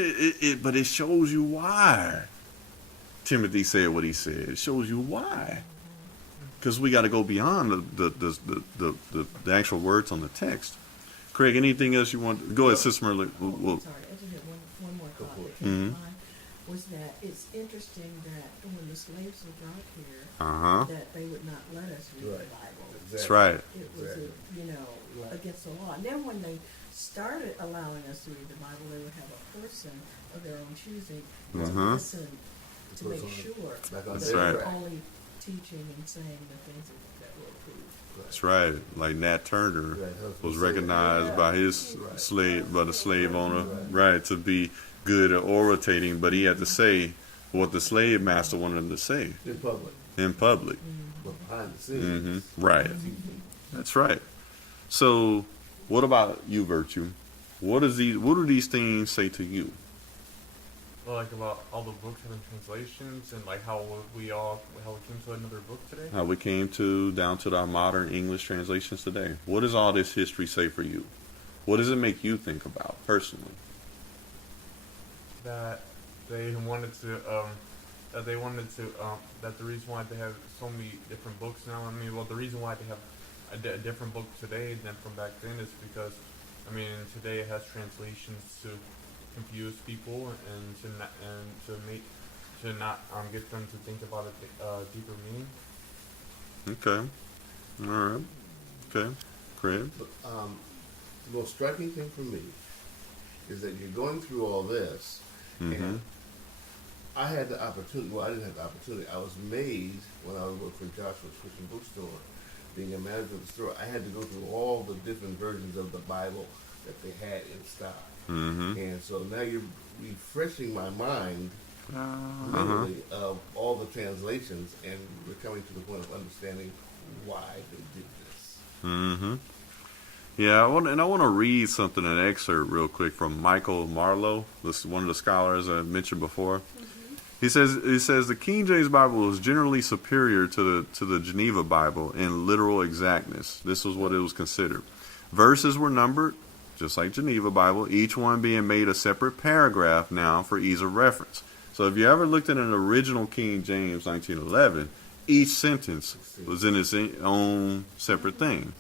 But it shows you why Timothy said what he said. It shows you why. Because we got to go beyond the actual words on the text. Craig, anything else you want? Go ahead, Sister Merlin. Sorry, I just had one more thought that came Mhm. to mind. Was that it's interesting that when the slaves were brought here, Uh-huh. that they would not let us read Right. the Bible. That's right. It was, Right. against the law. And then when they started allowing us to read the Bible, they would have a person of their own choosing to Uh-huh. listen to Put make us on- sure back on that That's they right. were only teaching and saying the things that That's right. Like Nat Turner Right, was husband recognized by his Right. slave, by the slave owner, Right. right, to be good at orating, but he had to say what the slave master wanted him to say in public, in public. but behind the scenes. Right. That's right. So, what about you, Virtue? What do these things say to you? Well, like about all the books and the translations, and like how we came to another book today. How we came down to our modern English translations today. What does all this history say for you? What does it make you think about personally? That they wanted to that the reason why they have so many different books now. I mean, well, the reason why they have a different book today than from back then is because, I mean, today it has translations to confuse people and to not get them to think about a deeper meaning. Okay. All right. Okay. Craig? But, the most striking thing for me is that you're going through all this, and I had the opportunity. Well, I didn't have the opportunity. I was made when I was working for Joshua's Christian Bookstore, being a manager of the store. I had to go through all the different versions of the Bible that they had in stock, and so now you're refreshing my mind, literally, of all the translations, and we're coming to the point of understanding why they did this. Yeah, I want to read something, an excerpt real quick from Michael Marlowe, one of the scholars I mentioned before. He says the King James Bible is generally superior to the Geneva Bible in literal exactness. This was what it was considered. Verses were numbered, just like Geneva Bible, each one being made a separate paragraph now for ease of reference. So if you ever looked at an original King James 1911, each sentence was in its own separate thing.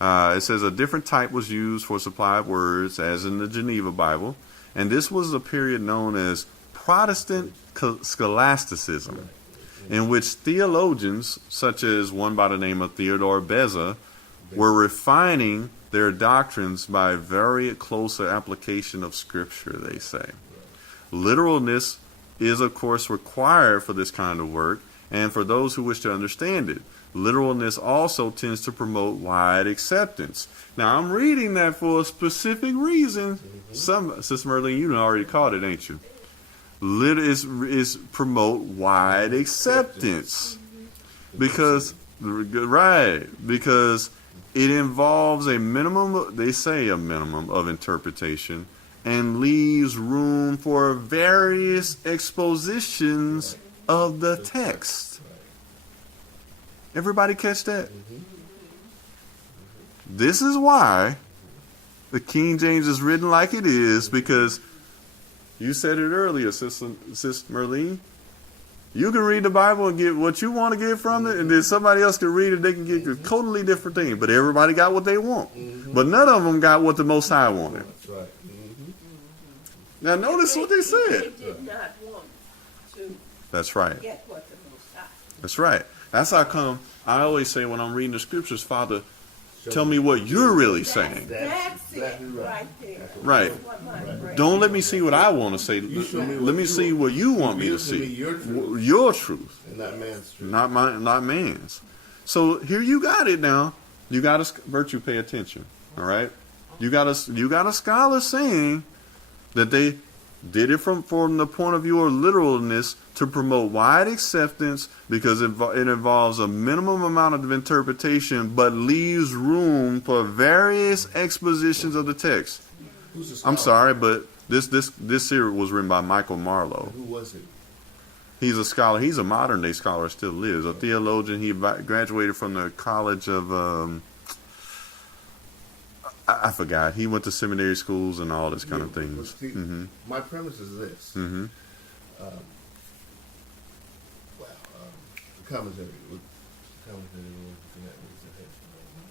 It says a different type was used for supply of words, as in the Geneva Bible, and this was a period known as Protestant scholasticism, in which theologians, such as one by the name of Theodore Beza, were refining their doctrines by very closer application of Scripture, they say. Literalness is, of course, required for this kind of work, and for those who wish to understand it. Literalness also tends to promote wide acceptance. Now, I'm reading that for a specific reason. Sister Merlin, you already caught it, ain't you? Is promote wide acceptance. Because it involves a minimum, they say a minimum of interpretation, and leaves room for various expositions of the text. Everybody catch that? This is why the King James is written like it is, because you said it earlier, Sister Merlene. You can read the Bible and get what you want to get from it, and then somebody else can read it, they can get a totally different thing. But everybody got what they want. But none of them got what the Most High wanted. That's right. Now notice what they said. They did not want to That's right. get what the Most High. That's right. That's how come I always say when I'm reading the scriptures, Father, tell me what you're really saying. That's exactly it, right. right there. Right. That's what my brain- Don't let me see what I want to say. show me Let what me you see want. what you want me to Reveal to me see. your truth. Your truth, And not man's truth. not man's. So here you got it now. You got a Virtue. Pay attention. All right. You got a scholar saying that they did it from the point of view of literalness to promote wide acceptance, because it involves a minimum amount of interpretation but leaves room for various expositions of the text. Who's the I'm scholar? sorry, but this here was written by Michael Marlowe. Who was he? He's a scholar. He's a modern day scholar. Still lives. A theologian. He graduated from the College of I forgot. He went to seminary schools and all this kind of things. See, my premise is this. Mm-hmm. The commentary.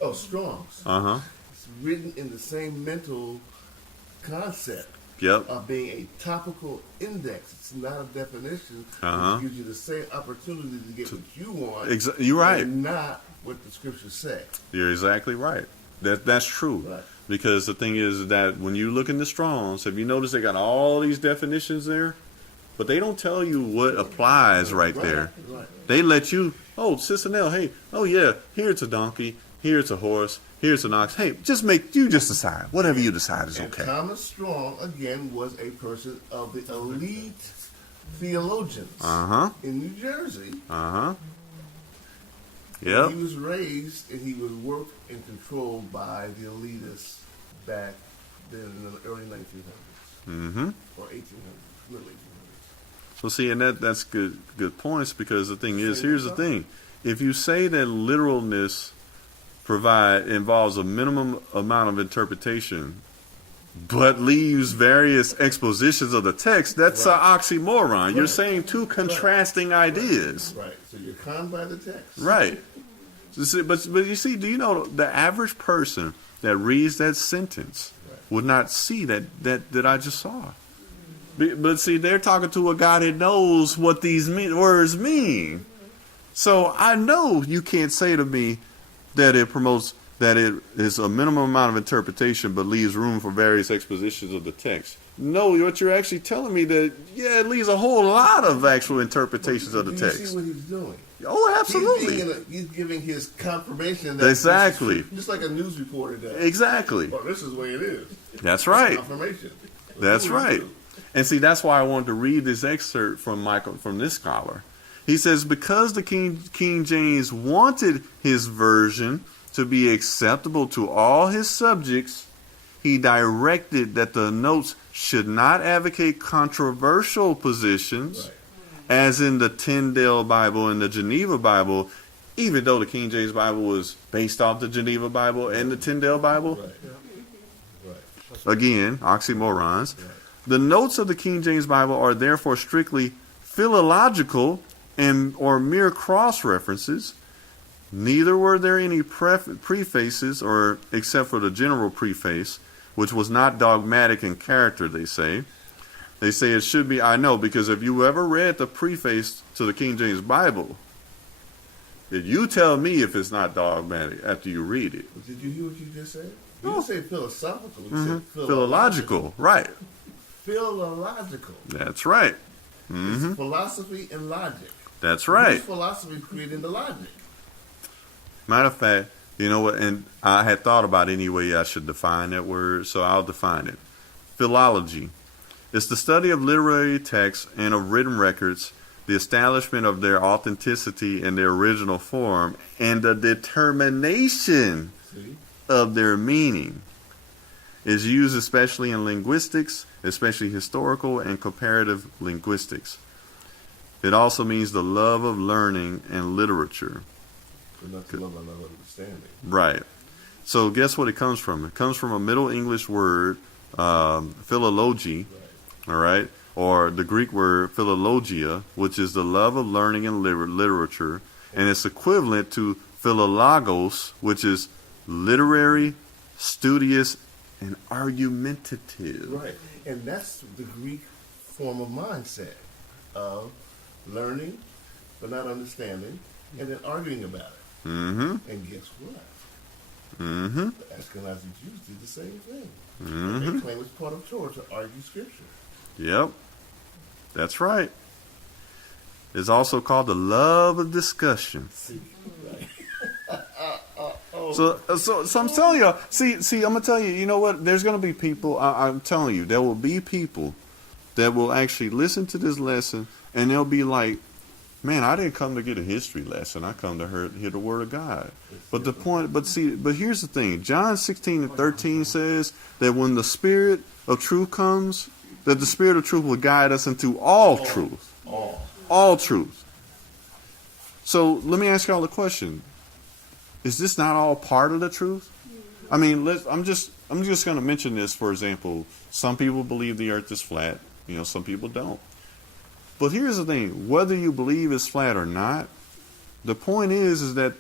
Oh, Strong's. Uh-huh. It's written in the same mental concept Yep. of being a topical index. It's not a definition. Uh-huh. It gives you the same opportunity to get what you want. You're right. And not what the scriptures say. You're exactly right. That's true. Right. Because the thing is that when you look in the Strong's, have you noticed they got all these definitions there? But they don't tell you what applies right there. Right. They let you, oh, Sister Nell, hey, oh yeah, here it's a donkey. here's a horse, here's an ox. Hey, just decide. Whatever you decide is And okay. Thomas Strong, again, was a person of the elite theologians Uh-huh. in New Jersey. Uh-huh. Yep. He was raised and he was worked and controlled by the elitists back then in the early 1900s Mm-hmm. or 1800s, middle 1800s. So see, and that's good points, because the thing is, here's the thing. If you say that literalness involves a minimum amount of interpretation, but leaves various expositions of the text, that's an oxymoron. You're Right. saying two contrasting ideas. Right. So you're conned by the text. Right. So see, but you see, do you know the average person that reads that sentence would not see that I just saw? But see, they're talking to a guy that knows what these words mean. So I know you can't say to me that it promotes, that it is a minimum amount of interpretation but leaves room for various expositions of the text. No, what you're actually telling me that, yeah, it leaves a whole lot of actual interpretations of the Do you text. see what he's doing? Oh, absolutely. He's giving his confirmation that Exactly. this is true, just like a news reporter does. Exactly. Well, this is the way it is. That's right. Confirmation. That's What do we right. do? And see, that's why I wanted to read this excerpt from this scholar. He says, because the King James wanted his version to be acceptable to all his subjects, he directed that the notes should not advocate controversial positions, Right. as in the Tyndale Bible and the Geneva Bible, even though the King James Bible was based off the Geneva Bible and the Tyndale Bible. Right. Right. Again, oxymorons. Right. The notes of the King James Bible are therefore strictly philological or mere cross-references. Neither were there any prefaces, or except for the general preface, which was not dogmatic in character, they say. They say it should be, I know, because if you ever read the preface to the King James Bible, if you tell me if it's not dogmatic after you read it. But did you hear what you just said? You No. didn't say philosophical. You Mm-hmm. said Philological, right. Philological. That's right. It's philosophy and logic. That's right. Whose philosophy is creating the logic? Matter of fact, you know what, and I had thought about any way I should define that word, so I'll define it. Philology. It's the study of literary texts and of written records, the establishment of their authenticity in their original form, and the determination See? of their meaning. Is used especially in linguistics, especially historical and comparative linguistics. It also means the love of learning and literature. But not to love another understanding. Right. So guess what it comes from? It comes from a Middle English word, philology, Right. all right, or the Greek word philologia, which is the love of learning and literature, and it's equivalent to philologos, which is literary, studious, and argumentative. Right. And that's the Greek form of mindset of learning but not understanding and then arguing about it. Mm-hmm. And guess what? Mm-hmm. The Ashkenazi Jews did the same thing. Mm-hmm. They claim it's part of Torah to argue scripture. Yep. That's right. It's also called the love of discussion. See? Right. So I'm telling you, see, I'm gonna tell you, you know what? There's gonna be people. I'm telling you, there will be people that will actually listen to this lesson, and they'll be like, "Man, I didn't come to get a history lesson. I come to hear the word of God." But but here's the thing: John 16:13 says that when the Spirit of truth comes, that the Spirit of truth will guide us into all truth, all truth. So let me ask y'all a question. Is this not all part of the truth? I mean, I'm just going to mention this, for example. Some people believe the earth is flat. You know, some people don't. But here's the thing. Whether you believe it's flat or not, the point is that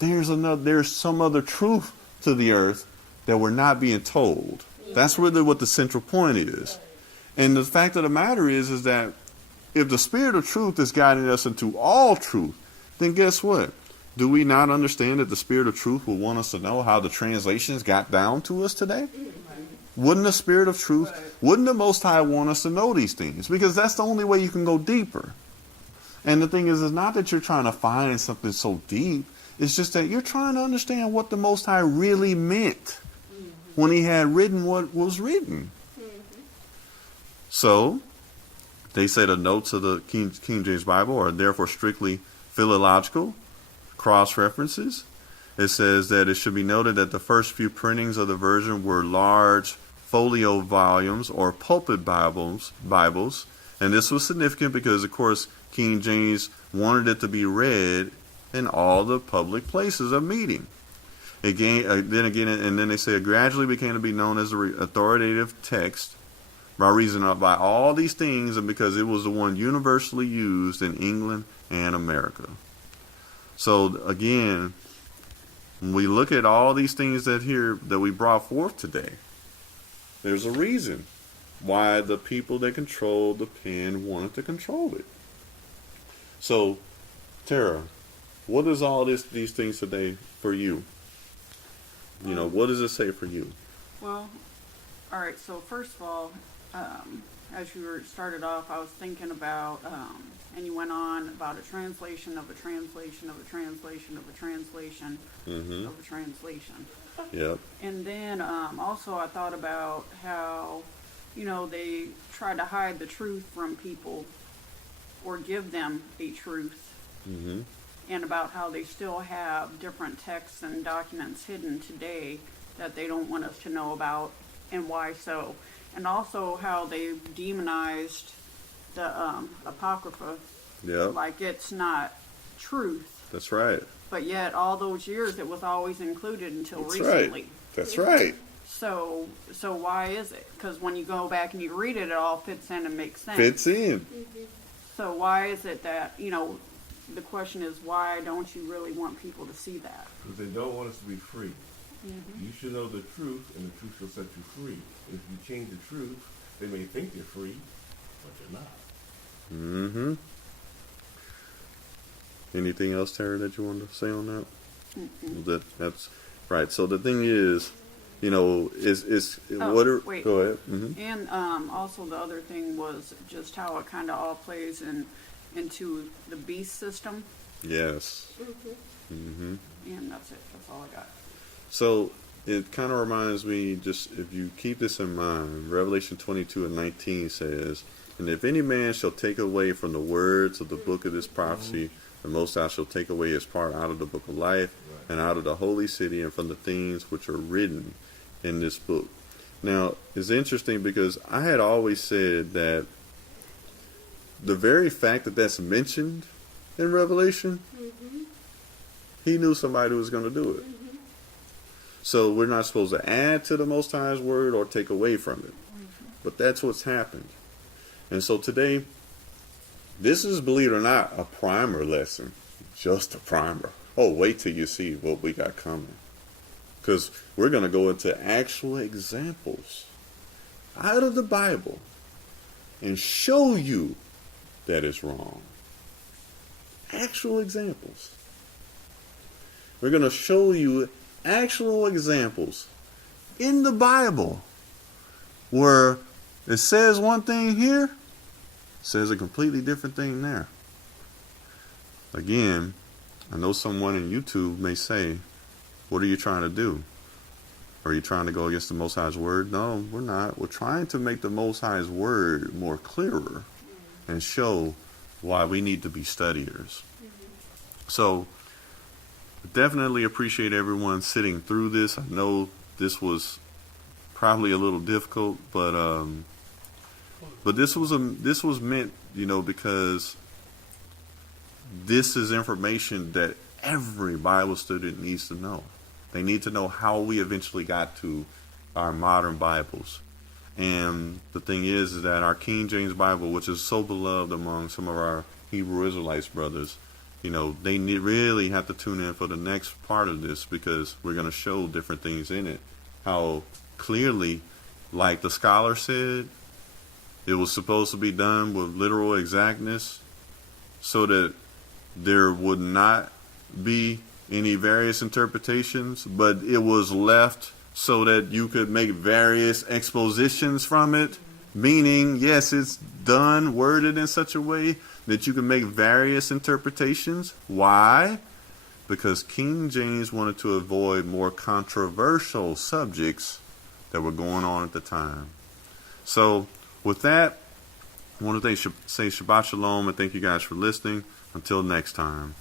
there's some other truth to the earth that we're not being told. That's really what the central point is. And the fact of the matter is that if the Spirit of truth is guiding us into all truth, then guess what? Do we not understand that the Spirit of truth will want us to know how the translations got down to us today? Wouldn't the Spirit of truth, wouldn't the Most High want us to know these things? Because that's the only way you can go deeper. And the thing is, it's not that you're trying to find something so deep. It's just that you're trying to understand what the Most High really meant when he had written what was written. So, they say the notes of the King James Bible are therefore strictly philological, cross-references. It says that it should be noted that the first few printings of the version were large folio volumes or pulpit Bibles. And this was significant because, of course, King James wanted it to be read in all the public places of meeting. Then they say it gradually became to be known as the authoritative text by reason of by all these things, and because it was the one universally used in England and America. So again, when we look at all these things that we brought forth today, there's a reason why the people that controlled the pen wanted to control it. So, Tara, what is all these things today for you? You know, what does it say for you? Well, all right. So first of all, as you started off, I was thinking about, and you went on about a translation of a translation of a translation of a translation of a translation. Yep. And then also I thought about how, you know, they try to hide the truth from people or give them a truth. And about how they still have different texts and documents hidden today that they don't want us to know about, and why so. And also how they demonized the Apocrypha, like it's not truth. That's right. But yet all those years it was always included until That's recently. Right. That's right. So why is it? Because when you go back and you read it, it all fits in and makes sense. Fits in. So why is it that, you know, the question is, why don't you really want people to see that? Because they don't want us to be free. You should know the truth, and the truth will set you free. If you change the truth, they may think they're free, but they're not. Anything else, Tara, that you want to say on that? That's right. So the thing is, you know, wait. Go ahead. And also the other thing was just how it kind of all plays into the beast system. Yes. And that's it. That's all I got. So it kind of reminds me, just if you keep this in mind, Revelation 22:19 says, "And if any man shall take away from the words of the book of this prophecy, the Most High shall take away his part out of the book of life, and out of the holy city, and from the things which are written in this book." Now, it's interesting because I had always said that the very fact that that's mentioned in Revelation, he knew somebody was going to do it. So we're not supposed to add to the Most High's word or take away from it. But that's what's happened. And so today, this is, believe it or not, a primer lesson. Just a primer. Oh, wait till you see what we got coming. Because we're going to go into actual examples out of the Bible and show you that is wrong. Actual examples. We're going to show you actual examples in the Bible where it says one thing here, says a completely different thing there. Again, I know someone in YouTube may say, what are you trying to do? Are you trying to go against the Most High's word? No, we're not. We're trying to make the Most High's word more clearer and show why we need to be studiers. So, definitely appreciate everyone sitting through this. I know this was probably a little difficult, but this was meant, you know, because this is information that every Bible student needs to know. They need to know how we eventually got to our modern Bibles. And the thing is that our King James Bible, which is so beloved among some of our Hebrew Israelites brothers, you know, they really have to tune in for the next part of this, because we're going to show different things in it. How clearly, like the scholar said, it was supposed to be done with literal exactness so that there would not be any various interpretations, but it was left so that you could make various expositions from it. Meaning, yes, it's done, worded in such a way that you can make various interpretations. Why? because King James wanted to avoid more controversial subjects that were going on at the time. So with that, I want to say Shabbat Shalom and thank you guys for listening. Until next time.